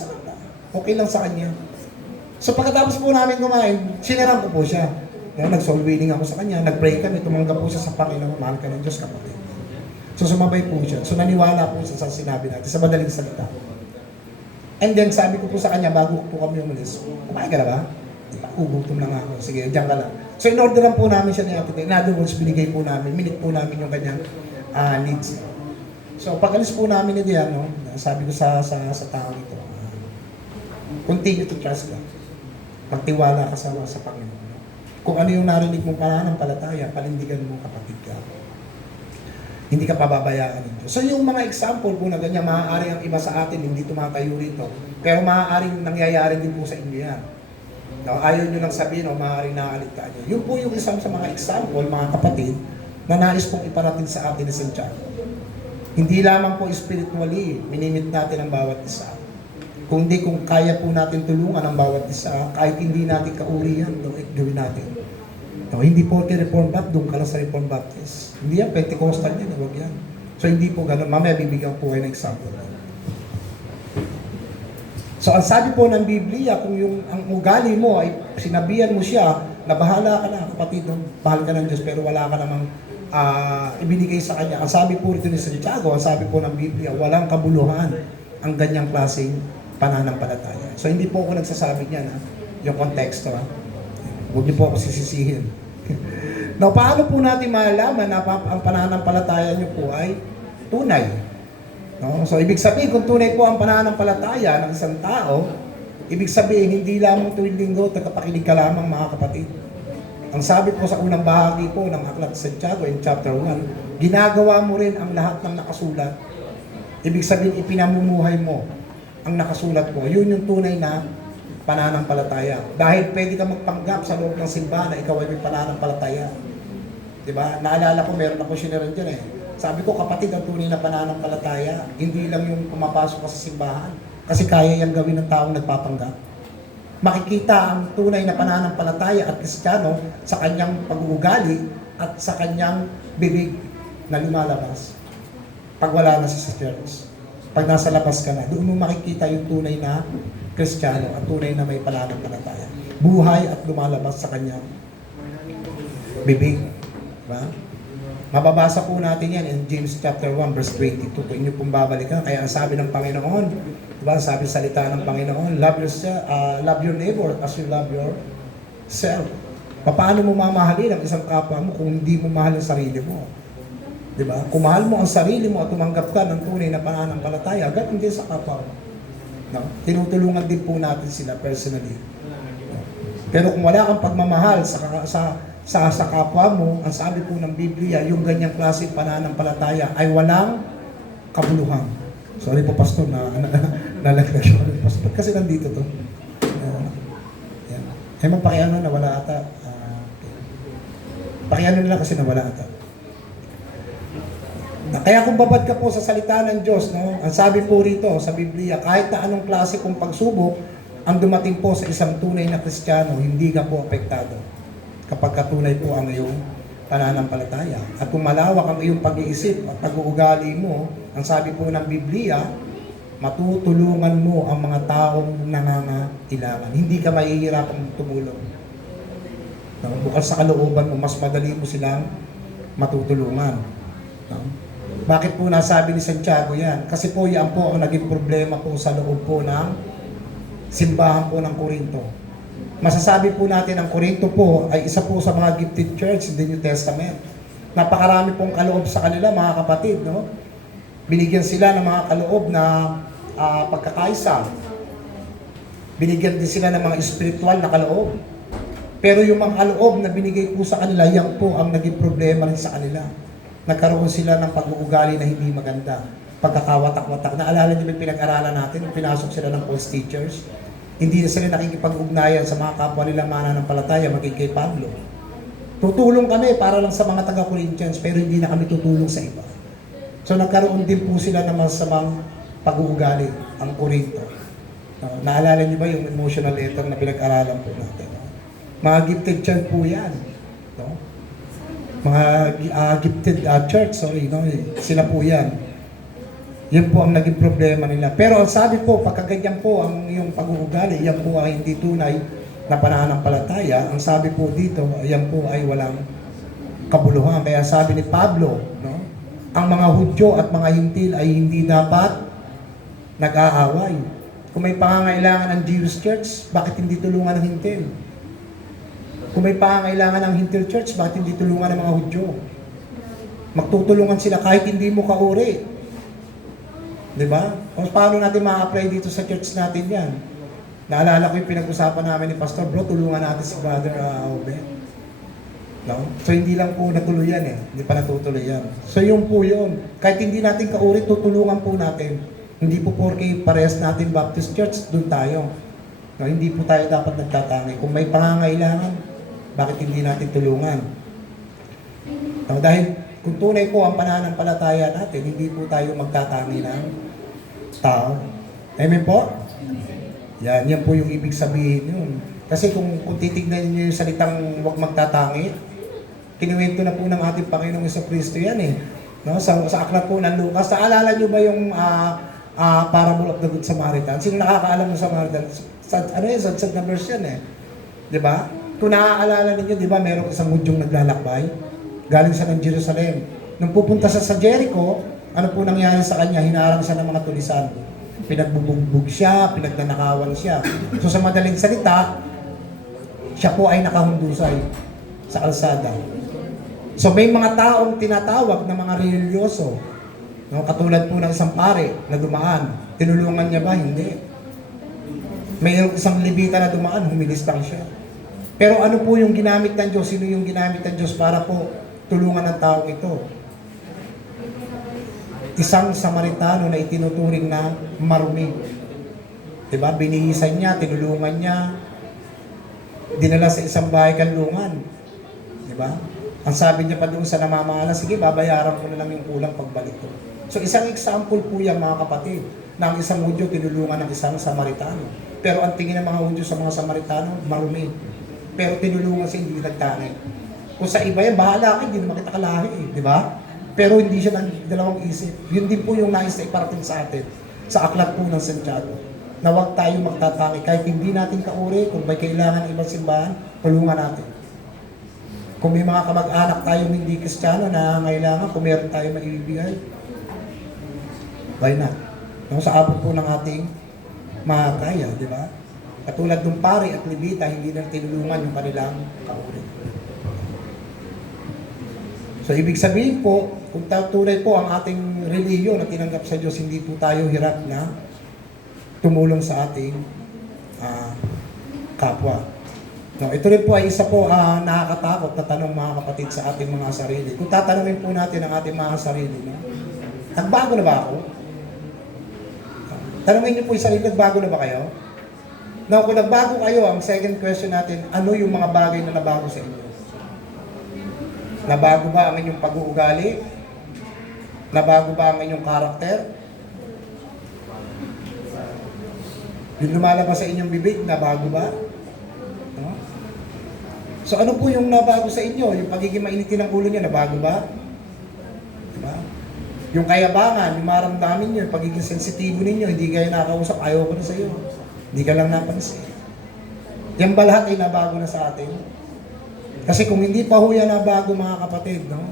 okay lang sa kanya. So pagkatapos po namin kumain, sinaram ko po siya. Nag-soul winning ako sa kanya, nag-pray kami, tumanggap po siya sa Panginoon, mahal ka ng Diyos kapatid. So sumabay po siya. So naniwala po siya sa sinabi natin, sa madaling salita. And then sabi ko po sa kanya, bago po kami umalis, kumain ka na ba? Gugutom lang ako. Sige, diyan ka lang. So in-orderan po namin siya ni Ate Tay. In other words, binigay po namin, minute po namin yung kanyang needs. So pag-alis po namin ni Dian, no, sabi ko sa tao ito, continue to trust God. Magtiwala ka sa Panginoon. Kung ano yung narinig mong pananampalataya, panindigan mo kapatid ka. Hindi ka pababayaan nito. So yung mga example po na ganyan, maaari ang iba sa atin hindi tumatayo rito. Pero maaaring nangyayari din po sa inyo yan. No, ayaw nyo lang sabihin o maaaring nakalitaan nyo. Yun po yung isang sa mga example, mga kapatid, na nais pong iparating sa atin ni Santiago. Hindi lamang po spiritually, minimit natin ang bawat isa. Kundi kung kaya po natin tulungan ang bawat isa, kahit hindi natin kauri yan, gawin natin. No, hindi po Reform Baptist, doon ka lang sa Reform Baptist. Hindi yan, Pentecostal yan, huwag yan. So hindi po ganun. Mamaya bibigyan po kayo ng example. So ang sabi po ng Biblia, kung yung ang ugali mo ay sinabihan mo siya na bahala ka na, kapatid, bahal ka ng Diyos, pero wala ka namang ibinigay sa kanya. Ang sabi po rito ni Santiago, ang sabi po ng Biblia, walang kabuluhan ang ganyang klaseng pananampalataya. So hindi po ako nagsasabi niyan, ha? Yung konteksto. Ha? Huwag niyo po ako sisisihin. Now, paano po natin malalaman na ang pananampalataya niyo po ay tunay? No? So ibig sabihin, kung tunay po ang pananampalataya ng isang tao, ibig sabihin, hindi lamang tuwing linggo, tagapakinig ka lamang mga kapatid. Ang sabi po sa unang bahagi po ng Aklat Santiago in chapter 1, ginagawa mo rin ang lahat ng nakasulat. Ibig sabihin, ipinamumuhay mo ang nakasulat po. Yun yung tunay na pananampalataya. Dahil pwede ka magpanggap sa loob ng simbahan na ikaw ay may pananampalataya. Diba? Naalala ko, meron ako sinaran dyan eh. Sabi ko, kapatid, ang tunay na pananampalataya, hindi lang yung pumapasok ka sa simbahan. Kasi kaya yung gawin ng taong nagpapanggap. Makikita ang tunay na pananampalataya at Kristiyano sa kanyang pag-uugali at sa kanyang bibig na lumalabas. Pag wala na siya sa church. Pag nasa labas ka na, doon mo makikita yung tunay na Kristiyano at tunay na may pananampalataya. Buhay at lumalabas sa kanyang bibig. Diba? Mababasa po natin yan in James chapter 1 verse 22. Kung inyo pong babalikan, kaya ang sabi ng Panginoon, diba, sabi salita ng Panginoon, love your neighbor as you love yourself. Paano mo mamahalin ang isang kapwa mo kung hindi mo mahal ang sarili mo? Diba? Kung mahal mo ang sarili mo at tumanggap ka ng tunay na pananampalataya, ganun din sa kapwa mo. No? Tinutulungan din po natin sila personally. No? Pero kung wala kang pagmamahal sa kapwa mo, ang sabi po ng Biblia, yung ganyang klase pananampalataya ay walang kabuluhan. Sorry po, Pastor, nalaglag siya. Pastor, ba't kasi nandito to? Yan. Ay, magpakiano na wala ata. Pakiano nila kasi nawala ata. Kaya kung babad ka po sa salita ng Diyos, no, ang sabi po rito sa Biblia, kahit na anong klase kong pagsubok ang dumating po sa isang tunay na Kristiyano, hindi ka po apektado kapag katunay po ang iyong pananampalataya. At kung malawak ang iyong pag-iisip at pag-uugali mo, ang sabi po ng Biblia, matutulungan mo ang mga taong nangangailangan. Hindi ka mahihirapang tumulong. No? Bukod sa kalooban mo, mas madali mo silang matutulungan. No? Bakit po nasabi ni Santiago yan? Kasi po yan po ang naging problema po sa loob po ng simbahan po ng Corinto. Masasabi po natin ang Corinto po ay isa po sa mga gifted church in the New Testament. Napakarami pong kaloob sa kanila, mga kapatid. No? Binigyan sila ng mga kaloob na pagkakaisa. Binigyan din sila ng mga spiritual na kaloob. Pero yung mga kaloob na binigay po sa kanila, yan po ang naging problema rin sa kanila. Nagkaroon sila ng pag-uugali na hindi maganda. pagkakawatak-watak. Naalala niyo ba yung pinag-aralan natin, nung pinasok sila ng false teachers? Hindi na sila nakikipag-ugnayan sa mga kapwa nila mananampalataya, maging kay Pablo. Tutulong kami para lang sa mga taga-Corinthians, pero hindi na kami tutulong sa iba. So nagkaroon din po sila ng masamang pag-uugali, ang Corinto. Naalala niyo ba yung emotional letter na pinag-aralan po natin? Mga gifted church po yan. No? Mga gifted church, sila po yan. Yan po ang naging problema nila. Pero sabi po, pagkaganyan po ang iyong pag-uugali, yan po ay hindi tunay na pananampalataya. Ang sabi po dito, yan po ay walang kabuluhan. Kaya sabi ni Pablo, no, ang mga Hudyo at mga Hintil ay hindi dapat nag-aaway. Kung may pangangailangan ng Jewish church, bakit hindi tulungan ng Hintil? Kung may pangangailangan ng Hintil church, bakit hindi tulungan ng mga Hudyo? Magtutulungan sila kahit hindi mo kauri. Diba? Kung paano natin ma-apply dito sa church natin yan? Naalala ko yung pinag-usapan namin ni Pastor, bro, tulungan natin si Brother Obed. No? So hindi lang po natuloy yan eh. Hindi pa natutuloy yan. So yun po yun. Kahit hindi natin kauri, tutulungan po natin. Hindi po porke parehas natin Baptist Church, doon tayo. No? Hindi po tayo dapat nagtatangi. Kung may pangangailangan, bakit hindi natin tulungan? No? Dahil kung tunay po ang pananampalataya natin, hindi po tayo magtatangi ng tao. Amen po? Yan po yung ibig sabihin yun. Kasi kung titignan niyo yung salitang huwag magtatangi, kinuwento na po ng ating Panginoong Jesucristo yan eh. No? Sa aklat po ng Lucas, naalala niyo ba yung parable of the Good Samaritan? Sino nakakaalam ng Samaritan? Sad na verse yan eh. Diba? Kung naaalala ninyo, diba, merong isang Hudyong naglalakbay? Galing siya ng Jerusalem. Nung pupunta sa Jericho, ano po nangyari sa kanya? Hinarang siya ng mga tulisan. Pinagbubugbog siya, pinagnanakawan siya. So sa madaling salita, siya po ay nakahundusay sa kalsada. So may mga taong tinatawag na mga religyoso. No? Katulad po ng isang pare na dumaan. Tinulungan niya ba? Hindi. May isang Levita na dumaan, humilis lang siya. Pero ano po yung ginamit ng Diyos? Sino yung ginamit ng Diyos para po tulungan ng taong ito? Isang Samaritano na itinuturing na marumi. Diba? Binihisan niya, tinulungan niya, dinala sa isang bahay kanlungan. Diba? Ang sabi niya pa doon sa namamahala, sige, babayaran ko na lang yung kulang pagbalik ko. So isang example po yan mga kapatid, na ang isang Hudyo tinulungan ng isang Samaritano. Pero ang tingin ng mga Hudyo sa mga Samaritano, marumi. Pero tinulungan siya, hindi nagtangi. Kung sa iba yan, bahala ka, hindi naman kita kalahi eh, di ba? Pero hindi siya ng dalawang isip. Yun din po yung nais na iparating sa atin, sa aklat po ng Santiago. Na huwag tayo magtatangi, kahit hindi natin kauri, kung may kailangan ng ibang simbahan, tulungan natin. Kung may mga kamag-anak tayong hindi Kristiyano na ngailangan, kung meron tayo maibibigay, why not? No, sa abot po ng ating makakaya, di ba? Katulad ng pari at Levita, hindi na tinulungan yung kanilang kauri. So, ibig sabihin po, kung tunay po ang ating relihiyon na tinanggap sa Diyos, hindi po tayo hirap na tumulong sa ating kapwa. No, ito rin po ay isa po nakakatakot na tanong mga kapatid sa ating mga sarili. Kung tatanungin po natin ang ating mga sarili, no? Nagbago na ba ako? Tanungin niyo po yung sarili, nagbago na ba kayo? Now, kung nagbago kayo, ang second question natin, ano yung mga bagay na nabago sa inyo? Nabago ba ang inyong pag-uugali? Nabago ba ang inyong karakter? Yung lumalabas sa inyong bibig, nabago ba? No? So ano po yung nabago sa inyo? Yung pagiging mainitin ng ulo niya, nabago ba? Diba? Yung kayabangan, yung maramdamin niyo, yung pagiging sensitibo ninyo, hindi kayo nakausap, ayaw ko na sa iyo. Hindi ka lang napansin. Yan ba lahat ay nabago na sa atin? Kasi kung hindi pa ho yan nabago mga kapatid, no?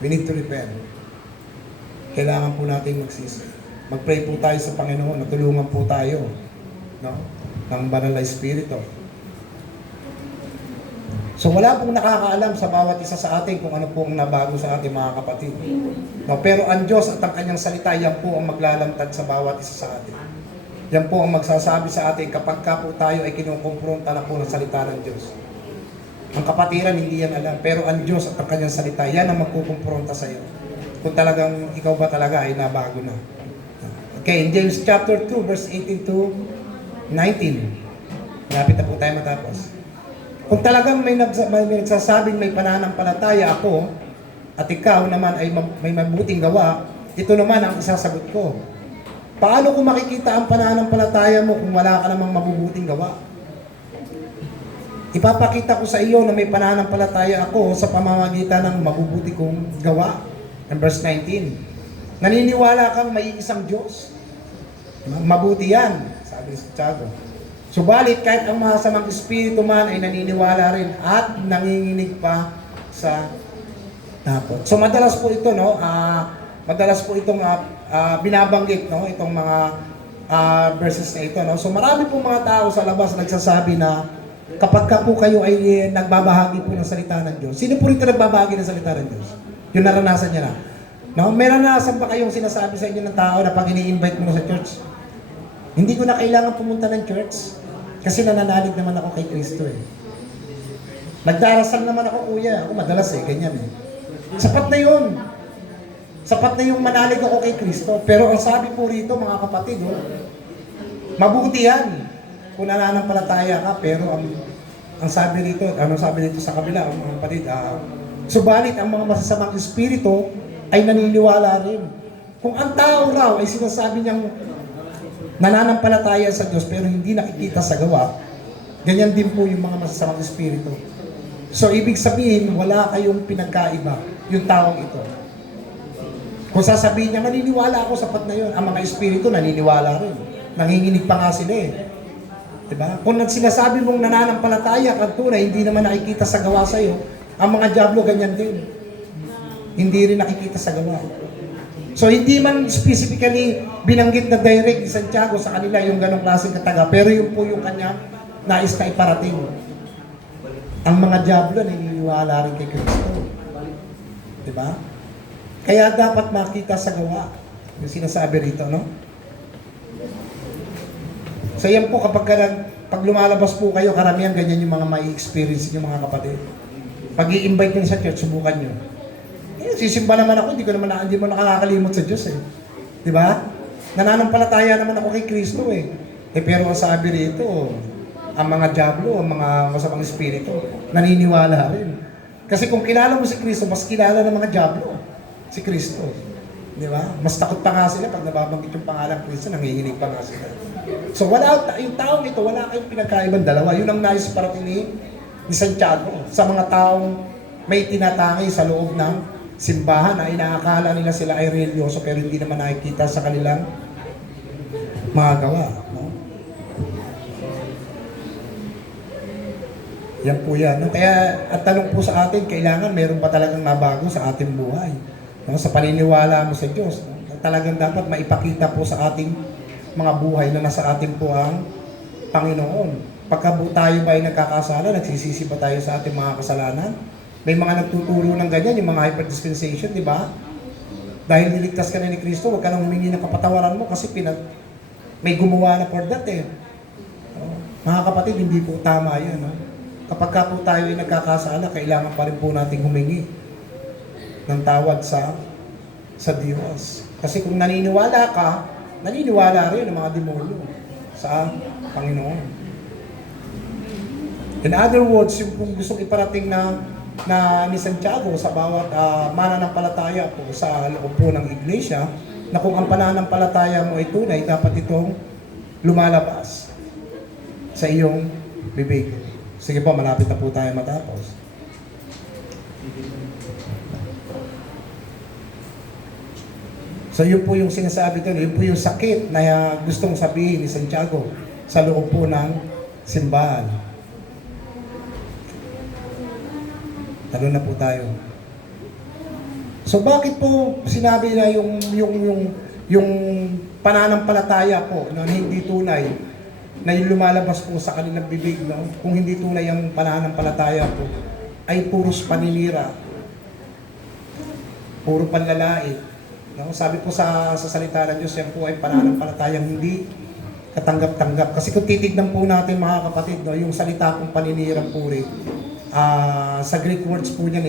We need to repent. Kailangan po natin magsisi. Mag-pray po tayo sa Panginoon, natulungan po tayo, no? Ng banal na Espiritu. So wala pong nakakaalam sa bawat isa sa atin kung ano po ang nabago sa ating mga kapatid. No? Pero ang Diyos at ang kanyang salita, yan po ang maglalantad sa bawat isa sa atin. Yan po ang magsasabi sa atin kapag ka po tayo ay kinukumpronta na po ng salita ng Diyos. Ang kapatiran, hindi yan alam. Pero ang Diyos at ang kanyang salita, yan ang magkukumpronta sa iyo. kung talagang ikaw ba talaga ay nabago na. Okay, in James chapter 2, verse 18 to 19. Malapit na po tayo matapos. Kung talagang may nagsasabing may pananampalataya ako, at ikaw naman ay may mabuting gawa, ito naman ang isasagot ko. Paano ko makikita ang pananampalataya mo kung wala ka namang mabubuting gawa? Ipapakita ko sa iyo na may pananampalataya ako sa pamamagitan ng mabubuti kong gawa. And verse 19. Naniniwala kang may isang Diyos? Mabuti yan, sabi ni Santiago. Subalit kahit ang masamang espiritu man ay naniniwala rin at nanginginig pa sa takot. So madalas po ito, no? Madalas po itong binabanggit, no? Itong mga verses na ito, no? So marami po mga tao sa labas nagsasabi na kapag ka po kayo ay nagbabahagi po ng salita ng Diyos. Sino po rito nagbabahagi ng salita ng Diyos? Yung naranasan niya na. No? May naranasan ba kayong sinasabi sa inyo ng tao na pag ini-invite mo na sa church? Hindi ko na kailangan pumunta ng church kasi nananalig naman ako kay Kristo eh. Nagdarasal naman ako, kuya. Ako madalas eh, ganyan eh. Sapat na yun. Sapat na yung manalig ako kay Kristo. Pero ang sabi po rito, mga kapatid, oh, mabuti yan kung nananampalataya ka, pero ang sabi rito, ano sabi dito sa kabila, mga kapatid, subalit ang mga masasamang espiritu ay naniniwala rin. Kung ang tao raw ay sinasabi niyang nananampalataya sa Diyos pero hindi nakikita sa gawa, ganyan din po yung mga masasamang espiritu. So, ibig sabihin, wala kayong pinagkaiba yung taong ito. Kung sasabihin niya, naniniwala ako, sapat na yun. Ang mga espiritu, naniniwala rin. Nanginginig pa nga sila eh. Diba? Kung sinasabi mong nananampalataya ka tunay, hindi naman nakikita sa gawa sa'yo, ang mga diablo ganyan din. Hindi rin nakikita sa gawa. So, hindi man specifically binanggit na direct ni Santiago sa kanila yung ganong klaseng kataga, pero yun po yung kanya nais na iparating. Ang mga diablo naniniwala rin kay Kristo. Diba? Kaya dapat makita sa gawa yung sinasabi rito, no? So yan po pag lumalabas po kayo, karamihan ganyan yung mga may experience niyo mga kapatid. Pag i-invite nyo sa church, subukan nyo. Sisimba naman ako, hindi mo nakakalimot sa Diyos eh. Di ba? Nananampalataya naman ako kay Kristo eh. Pero ang sabi rito, ang mga diablo, ang mga masamang espiritu, naniniwala rin. Kasi kung kilala mo si Kristo, mas kilala ng mga diablo si Kristo. Di ba? Mas takot pa nga sila pag nababanggit yung pangalan Kristo, nanginginig pa nga sila. So yung taong ito, wala kayong pinagkaibang dalawa. Yun ang nais parating ni Santiago sa mga taong may tinatangi sa loob ng simbahan na inaakala nila sila ay religyoso pero hindi naman nakikita sa kanilang mga gawa. No? Yan po yan. No? Kaya at tanong po sa atin, kailangan meron pa talagang nabago sa ating buhay. No? Sa paniniwala mo sa Diyos. No? Talagang dapat maipakita po sa ating mga buhay na nasa atin po ang Panginoon. Pagka tayo ba ay nagkakasala, nagsisisi ba tayo sa ating mga kasalanan? May mga nagtuturo ng ganyan, yung mga hyper-dispensation, di ba? Dahil niligtas ka na ni Kristo, huwag ka nang humingi ng kapatawaran mo kasi may gumawa na for that eh. Mga kapatid, hindi po tama yan. No? Kapag ka po tayo ay nagkakasala, kailangan pa rin po nating humingi ng tawad sa Diyos. Kasi kung naniniwala ka, naniniwala rin ang mga demonyo sa Panginoon. In other words, yung kung gustong iparating na ni Santiago sa bawat mananampalataya po sa loob po ng iglesia, na kung ang pananampalataya mo ay tunay, dapat itong lumalabas sa iyong bibig. Sige po, malapit na po tayo matapos. So yun po yung sinasabi doon, yun po yung sakit na gustong sabihin ni Santiago sa loob po ng simbahan. Talo na po tayo. So bakit po sinabi na yung pananampalataya po na hindi tunay, na yung lumalabas po sa kanilang bibig, no? Kung hindi tunay ang pananampalataya po, ay puros paninira, puro panlalait. No? Sabi po sa salita ng Diyos, yan po ay pananampalatayang hindi katanggap-tanggap. Kasi kung titignan po natin mga kapatid, no, yung salita pong paninirang puri, sa Greek words po niyan,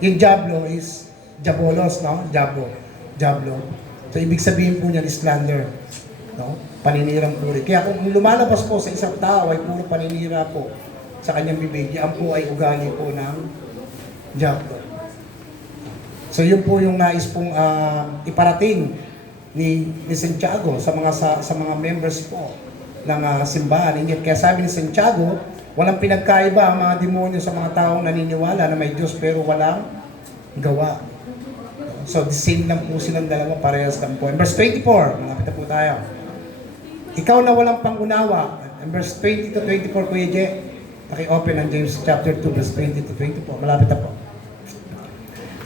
yung diablo is Diabolos, no? Diablo. So, ibig sabihin po niyan, slander. No? Paninirang puri. Kaya kung lumalabas po sa isang tao ay puro paninira po sa kanyang bibig, yan po ay ugali po ng Diablo. So, yun po yung nais pong iparating ni Santiago sa mga members po ng simbahan. Kaya sabi ni Santiago, walang pinagkaiba ang mga demonyo sa mga taong naniniwala na may Diyos pero walang gawa. So, the same lang po silang dalawa, parehas lang po. In verse 24, malapit na po tayo. Ikaw na walang pangunawa. In verse 20 to 24, Kuya Je, paki-open ang James chapter 2, verse 20 to 24. Malapit na po.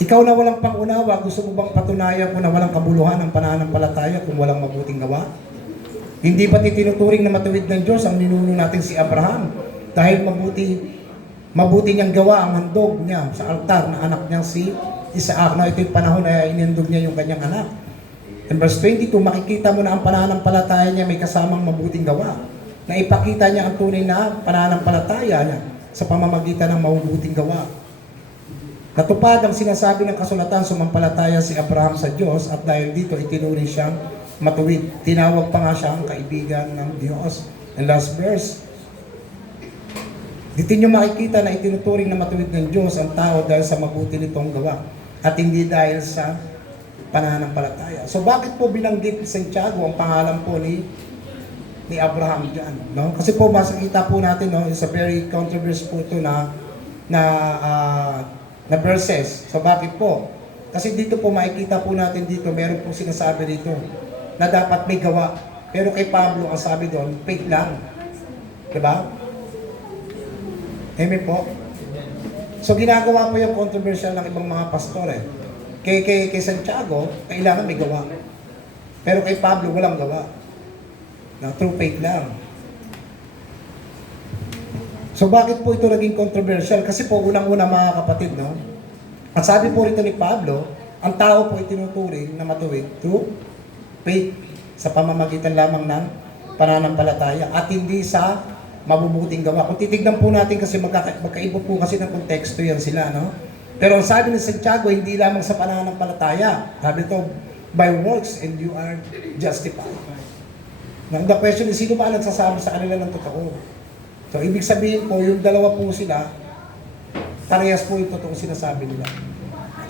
Ikaw na walang pangunawa, gusto mo bang patunayan ko na walang kabuluhan ang pananampalataya kung walang mabuting gawa? Hindi ba tinuturing na matuwid ng Diyos ang ninuno natin si Abraham? Dahil mabuti niyang gawa ang handog niya sa altar na anak niyang si Isaac. Na ito yung panahon na inindog niya yung kanyang anak. In verse 22, makikita mo na ang pananampalataya niya may kasamang mabuting gawa. Na ipakita niya ang tunay na pananampalataya niya sa pamamagitan ng mabubuting gawa. Natupad ang sinasabi ng kasulatan, sumampalataya si Abraham sa Diyos at dahil dito itinuring siyang matuwid. Tinawag pa nga siyang kaibigan ng Diyos. And last verse, dito nyo makikita na itinuturing na matuwid ng Diyos ang tao dahil sa mabuti nitong gawa at hindi dahil sa pananampalataya. So bakit po binanggit ni Santiago ang pangalan po ni Abraham dyan? No? Kasi po makikita po natin, no, it's a very controversial po ito na verses. So bakit po? Kasi dito po makikita po natin dito, meron po sinasabi dito na dapat may gawa. Pero kay Pablo, ang sabi doon, faith lang. Diba? Amen po? So ginagawa po yung controversial ng ibang mga pastor eh. Kay Santiago, kailangan may gawa. Pero kay Pablo, walang gawa. Na true faith lang. So bakit po ito naging controversial? Kasi po unang-una mga kapatid, no? At sabi po rito ni Pablo, ang tao po ay tinuturing na matuwid through faith sa pamamagitan lamang ng pananampalataya at hindi sa mabubuting gawa. Kung titignan po natin kasi magkaiba po kasi ng konteksto yan sila, no? Pero ang sabi ni Santiago, hindi lamang sa pananampalataya. Sabi ito, by works and you are justified. Now, the question is, sino ba nagsasabi sa kanila ng totoo? So, ibig sabihin po, yung dalawa po sila, parehas po yung totoong sinasabi nila.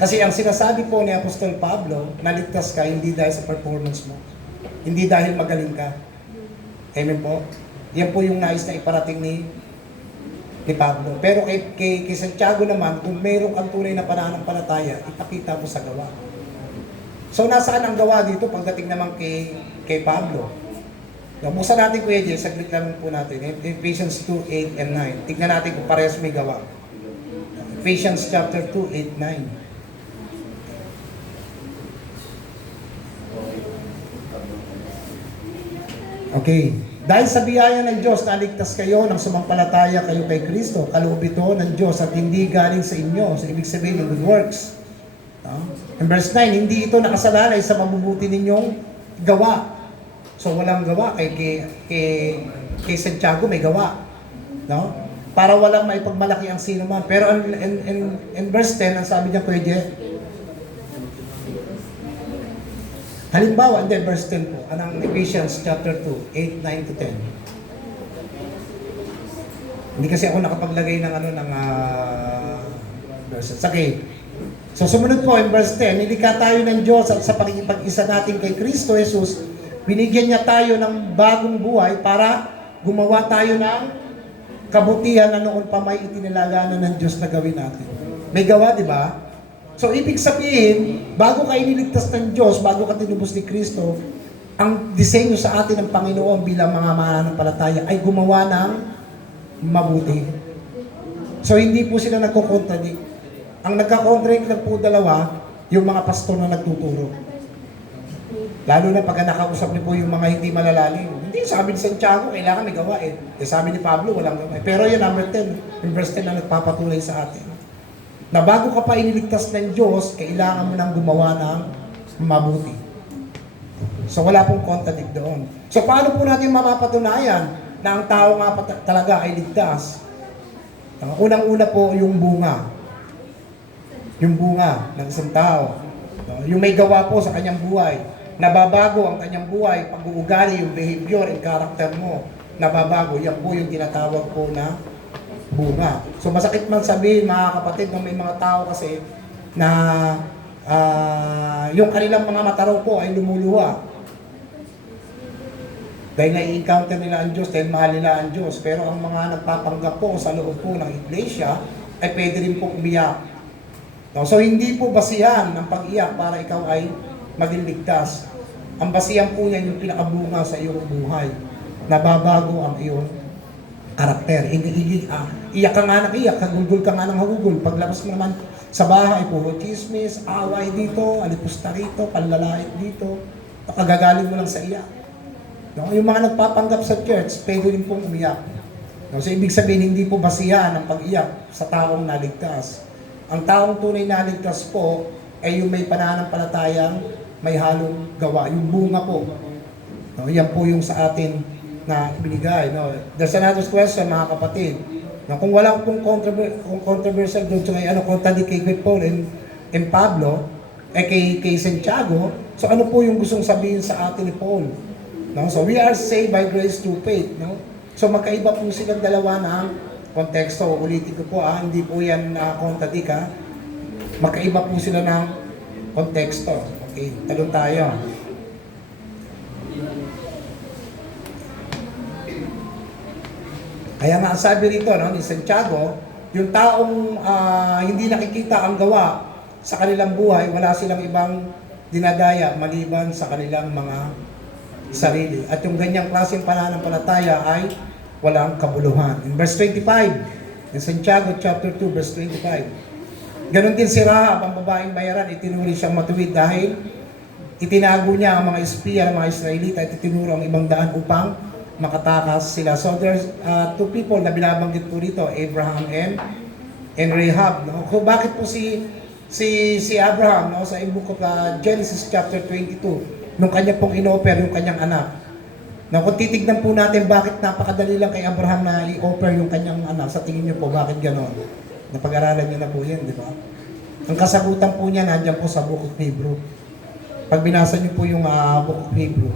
Kasi ang sinasabi po ni Apostol Pablo, naligtas ka hindi dahil sa performance mo. Hindi dahil magaling ka. Amen po? Yan po yung nais na iparating ni Pablo. Pero kay Santiago naman, kung mayroong kang tunay na pananampalataya, ipakita mo sa gawa. So, nasaan ang gawa dito pagdating naman kay Pablo? Buksan natin, Kuya Jay, saglit lang po natin. Ephesians 2, 8 and 9. Tignan natin kung parehas may gawa. Ephesians chapter 2, 8, 9. Okay. Dahil sa biyaya ng Diyos, naligtas kayo nang sumampalataya kayo kay Kristo. Kaloob ito ng Diyos at hindi galing sa inyo. So, ibig sabihin ng good works. In verse 9, hindi ito nakasalalay sa mabubuti ninyong gawa. So, walang gawa. Kay Santiago may gawa. No? Para walang maipagmalaki ang sino man. Pero in verse 10, ang sabi niya, Kuya Je, halimbawa, hindi, verse 10 po, anong Ephesians chapter 2, 8, 9 to 10. Hindi kasi ako nakapaglagay ng verses. Okay. So, sumunod po, in verse 10, nilikha tayo ng Diyos at sa pakikipag-isa natin kay Kristo Jesus, binigyan niya tayo ng bagong buhay para gumawa tayo ng kabutihan na noon pa may itinilalanan ng Diyos na gawin natin. May gawa, di ba? So, ibig sabihin, bago ka iniligtas ng Diyos, bago ka tinubos ni Kristo, ang disenyo sa atin ng Panginoon bilang mga mananampalataya ay gumawa ng mabuti. So, hindi po sila nagko-contradict. Ang nagka-contradict lang po dalawa, yung mga pastor na nagtuturo. Lalo na pagka nakausap niyo po yung mga hindi malalalim. Hindi, sabi ni Santiago, kailangan may gawa eh. Sabi ni Pablo, walang gawa. Pero yan, number 10, yung verse 10 na nagpapatuloy sa atin. Na bago ka pa iniligtas ng Diyos, kailangan mo nang gumawa ng mabuti. So wala pong contradict doon. So paano po natin mapapatunayan na ang tao nga talaga ay ligtas? Unang-una po yung bunga. yung bunga ng isang tao. No? Yung may gawa po sa kanyang buhay, nababago ang kanyang buhay, pag-uugali, yung behavior and character mo, nababago. Yan po yung tinatawag po na bunga. So masakit man sabihin mga kapatid, no, may mga tao kasi na yung kanilang mga mata raw po ay lumuluha. Dahil na-encounter nila ang Diyos, dahil mahal nila ang Diyos. Pero ang mga nagpapanggap po sa loob po ng iglesia ay pwede rin po umiyak. No? So hindi po basihan ng pag-iyak para ikaw ay maging ligtas. Ang basihan po niyan yung pinakabunga sa iyong buhay. Nababago ang iyong karakter. Iyak ka nga ng iyak, hagugol ka nga ng hagugol. Paglabas mo naman sa bahay, puro chismis, away dito, alipusta rito, panlalait dito. Nakagagaling mo lang sa iyak. No, yung mga nagpapanggap sa church, pwede rin pong umiyak. No, so ibig sabihin, hindi po basihan ang pag-iyak sa taong naligtas. Ang taong tunay naligtas po ay yung may pananampalatayang may halong gawa, yung bunga po. No, yan po yung sa atin na ibinigay. No. There's another question mga kapatid. No, kung walang pong controversial doon sa kontra di kay Paul and Pablo, kay Santiago, so ano po yung gustong sabihin sa atin ni Paul? No? So we are saved by grace through faith. No? So magkaiba po silang dalawa ng konteksto. Ulitin ko po, hindi po yan kontradik. Magkaiba po sila ng konteksto. Okay, talon tayo. Kaya nga sabi rito, no, ni Santiago, yung taong hindi nakikita ang gawa sa kanilang buhay, wala silang ibang dinadaya maliban sa kanilang mga sarili. At yung ganyang klaseng pananampalataya ay walang kabuluhan. In verse 25, in Santiago chapter 2, verse 25, ganon din si Rahab, ang babaeng bayaran, itinuri siyang matuwid dahil itinago niya ang mga espiya ng mga Israelita at itinuro ang ibang daan upang makatakas sila. So there's two people na binabanggit po rito, Abraham and Rahab. No? So bakit po si Abraham, no, sa book of Genesis chapter 22, nung kanya pong in-offer yung kanyang anak. Na kung titignan po natin bakit napakadali lang kay Abraham na i-offer yung kanyang anak, sa tingin niyo po bakit gano'n? Napag-aralan niyo na po yan, di ba? Ang kasagutan po niya nandiyan po sa Book of Hebrew. Pag binasa niyo po yung Book of Hebrew,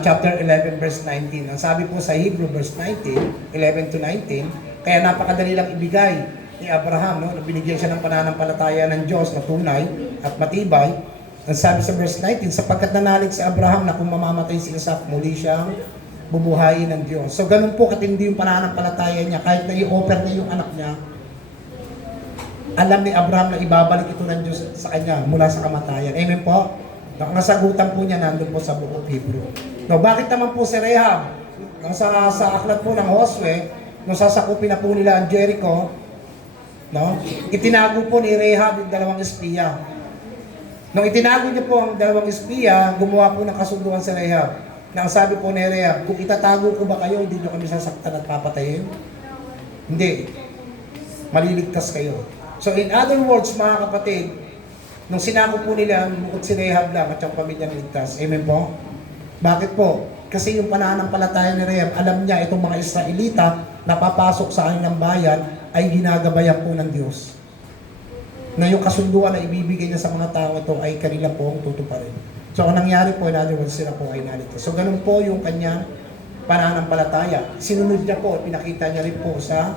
chapter 11 verse 19. Ang sabi po sa Hebrew verse 19, 11 to 19, kaya napakadali lang ibigay ni Abraham, no? Binigyan siya ng pananampalataya ng Diyos na tunay at matibay. Ang sabi sa verse 19, sapagkat nanalig si Abraham na kung mamamatay si Isaac, muli siyang bubuhayin ng Diyos. So ganun po katindi yung pananampalataya niya, kahit na i-offer niya yung anak niya, alam ni Abraham na ibabalik ito ng Diyos sa kanya mula sa kamatayan. Amen po? Ang nasagutan po niya nandun po sa Book of Hebrew. No, bakit naman po si Rahab? Sa aklat po ng Josue, nung sasakupin na po nila ang Jericho, no, itinago po ni Rahab yung dalawang espiya. Nung itinago niya po ang dalawang espiya, gumawa po ng kasunduan sa Rahab. Na ang sabi po ni Rahab, kung itatago ko ba kayo, hindi nyo kami sasaktan at papatayin? Hindi. Maliligtas kayo. So in other words, mga kapatid, nung sinako po nila, bukod si Rahab lang at yung pamilyang ligtas. Amen po? Bakit po? Kasi yung pananampalataya ni Rahab, alam niya itong mga Israelita na papasok sa kanilang bayan ay ginagabayan po ng Diyos. Na yung kasunduan na ibibigay niya sa mga tao ito ay kanila pong tutuparin. So, ang nangyari po, in other words, sila po ay naligtas. So, ganun po yung kanyang pananampalataya. Sinunod niya po, pinakita niya rin po sa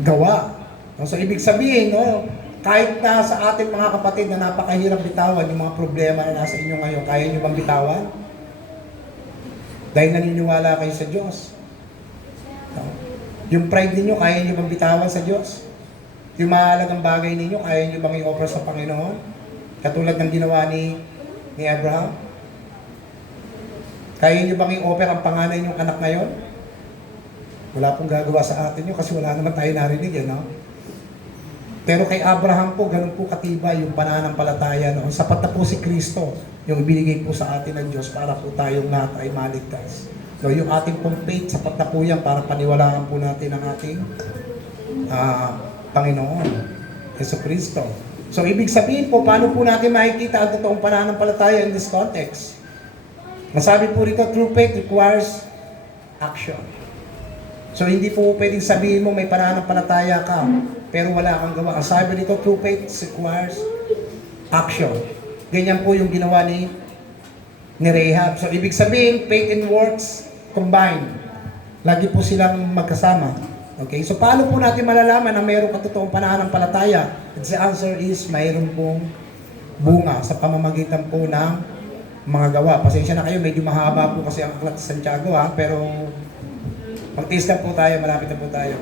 gawa. So, ibig sabihin, no, kahit na sa ating mga kapatid na napakahirap bitawan yung mga problema na nasa inyo ngayon, kaya niyo bang bitawan? Dahil naniniwala kayo sa Diyos. No? Yung pride ninyo, kaya niyo bang bitawan sa Diyos? Yung mahalagang bagay ninyo, kaya nyo bang i-offer sa Panginoon? Katulad ng ginawa ni Abraham? Kaya nyo bang i-offer ang panganay nyong anak ngayon? Wala pong gagawa sa atin yun kasi wala naman tayo narinig, no? Pero kay Abraham po, ganun po katibay yung pananampalataya. No? Sapat na po si Kristo, yung ibinigay po sa atin ng Diyos para po tayong lahat ay maligtas. So yung ating pong faith, sapat na po yan para paniwalaan po natin ang ating Panginoon, Yesu Kristo. So, ibig sabihin po, paano po natin makikita ang totoong pananampalataya in this context? Masabi po rito, true faith requires action. So hindi po pwedeng sabihin mo may pananampalataya ka, pero wala kang gawa. Ang sabi nito, true faith requires action. Ganyan po yung ginawa ni Rahab. So ibig sabihin, faith and works combined. Lagi po silang magkasama. Okay? So paano po natin malalaman na mayroong katotoong pananampalataya? The answer is, mayroon pong bunga sa pamamagitan po ng mga gawa. Pasensya na kayo, medyo mahaba po kasi ang aklat sa Santiago, pero mag-taste lang po tayo, malapit na po tayo.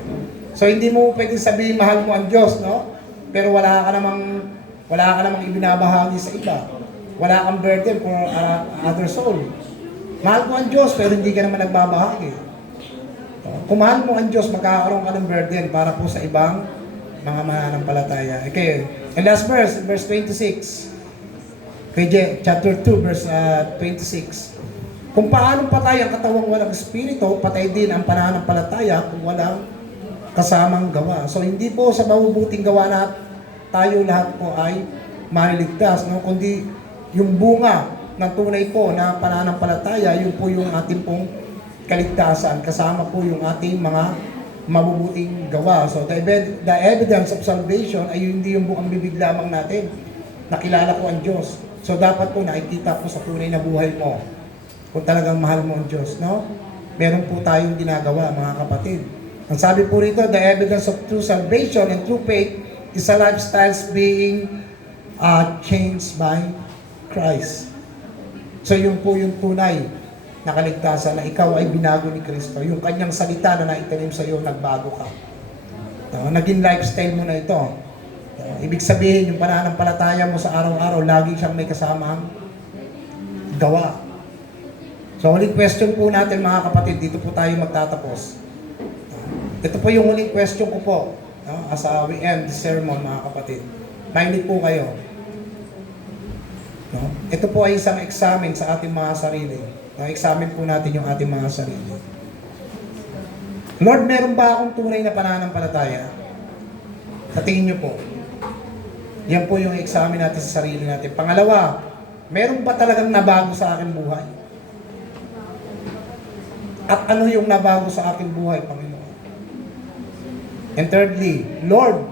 So hindi mo pwedeng sabihin mahal mo ang Diyos, no? Pero wala ka namang ibinabahagi sa iba. Wala kang burden for other soul. Mahal mo ang Diyos pero hindi ka naman nagbabahagi. Kung mahal mo ang Diyos, magkakaroon ka ng burden para po sa ibang mga mananampalataya. Okay. And last verse 26. Chapter 2, verse 26. Kung paano patay ang katawang walang espiritu, patay din ang pananampalataya kung walang kasamang gawa. So hindi po sa mabubuting gawa na tayo lahat po ay maliligtas, no? Kundi yung bunga ng tunay po na pananampalataya, yun po yung ating pong kaligtasan, kasama po yung ating mga mabubuting gawa. So the evidence of salvation ay hindi yung bukang bibig lamang natin. Nakilala ko ang Diyos. So dapat po nakikita po sa tunay na buhay mo kung talagang mahal mo ang Diyos, no? Meron po tayong ginagawa, mga kapatid. Ang sabi po rito, the evidence of true salvation and true faith is a lifestyle being changed by Christ. So yun po yung tunay na kaligtasan na ikaw ay binago ni Kristo. Yung kanyang salita na naitanim sa iyo, nagbago ka. Naging lifestyle mo na ito. Ibig sabihin, yung pananampalataya mo sa araw-araw, lagi siyang may kasamang gawa. So, huling question po natin, mga kapatid, dito po tayo magtatapos. Ito po yung huling question ko po, as we end the sermon, mga kapatid. Makinig po kayo. Ito po ay isang examen sa ating mga sarili. Examine po natin yung ating mga sarili. Lord, meron ba akong tunay na pananampalataya? Sa tingin niyo po. Yan po yung examine natin sa sarili natin. Pangalawa, meron ba talagang nabago sa aking buhay? At ano yung nabago sa aking buhay, Panginoon? And thirdly, Lord,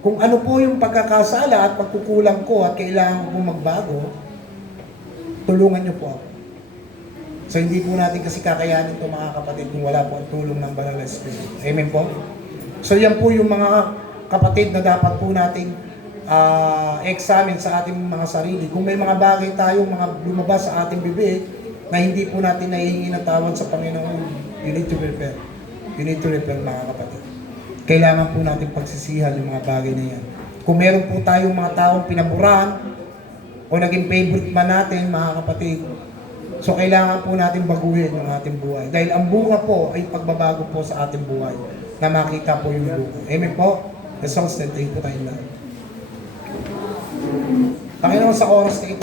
kung ano po yung pagkakasala at pagkukulang ko at kailangan ko magbago, tulungan niyo po ako. So hindi po natin kasi kakayanin ito, mga kapatid, kung wala po ang tulong ng Banal na Espiritu. Amen po? So yan po yung mga kapatid na dapat po nating examine sa ating mga sarili. Kung may mga bagay tayong mga lumabas sa ating bibig na hindi po natin nahihingi ng tawad sa Panginoon, you need to repent. You need to repent, mga kapatid. Kailangan po natin pagsisihan yung mga bagay na yan. Kung meron po tayong mga taong pinaburan o naging favorite man natin, mga kapatid, so kailangan po natin baguhin yung ating buhay. Dahil ang bunga po ay pagbabago po sa ating buhay na makita po yung bunga. Amen po? The songs that take po tayo na. Panginoon, sa oras na ito,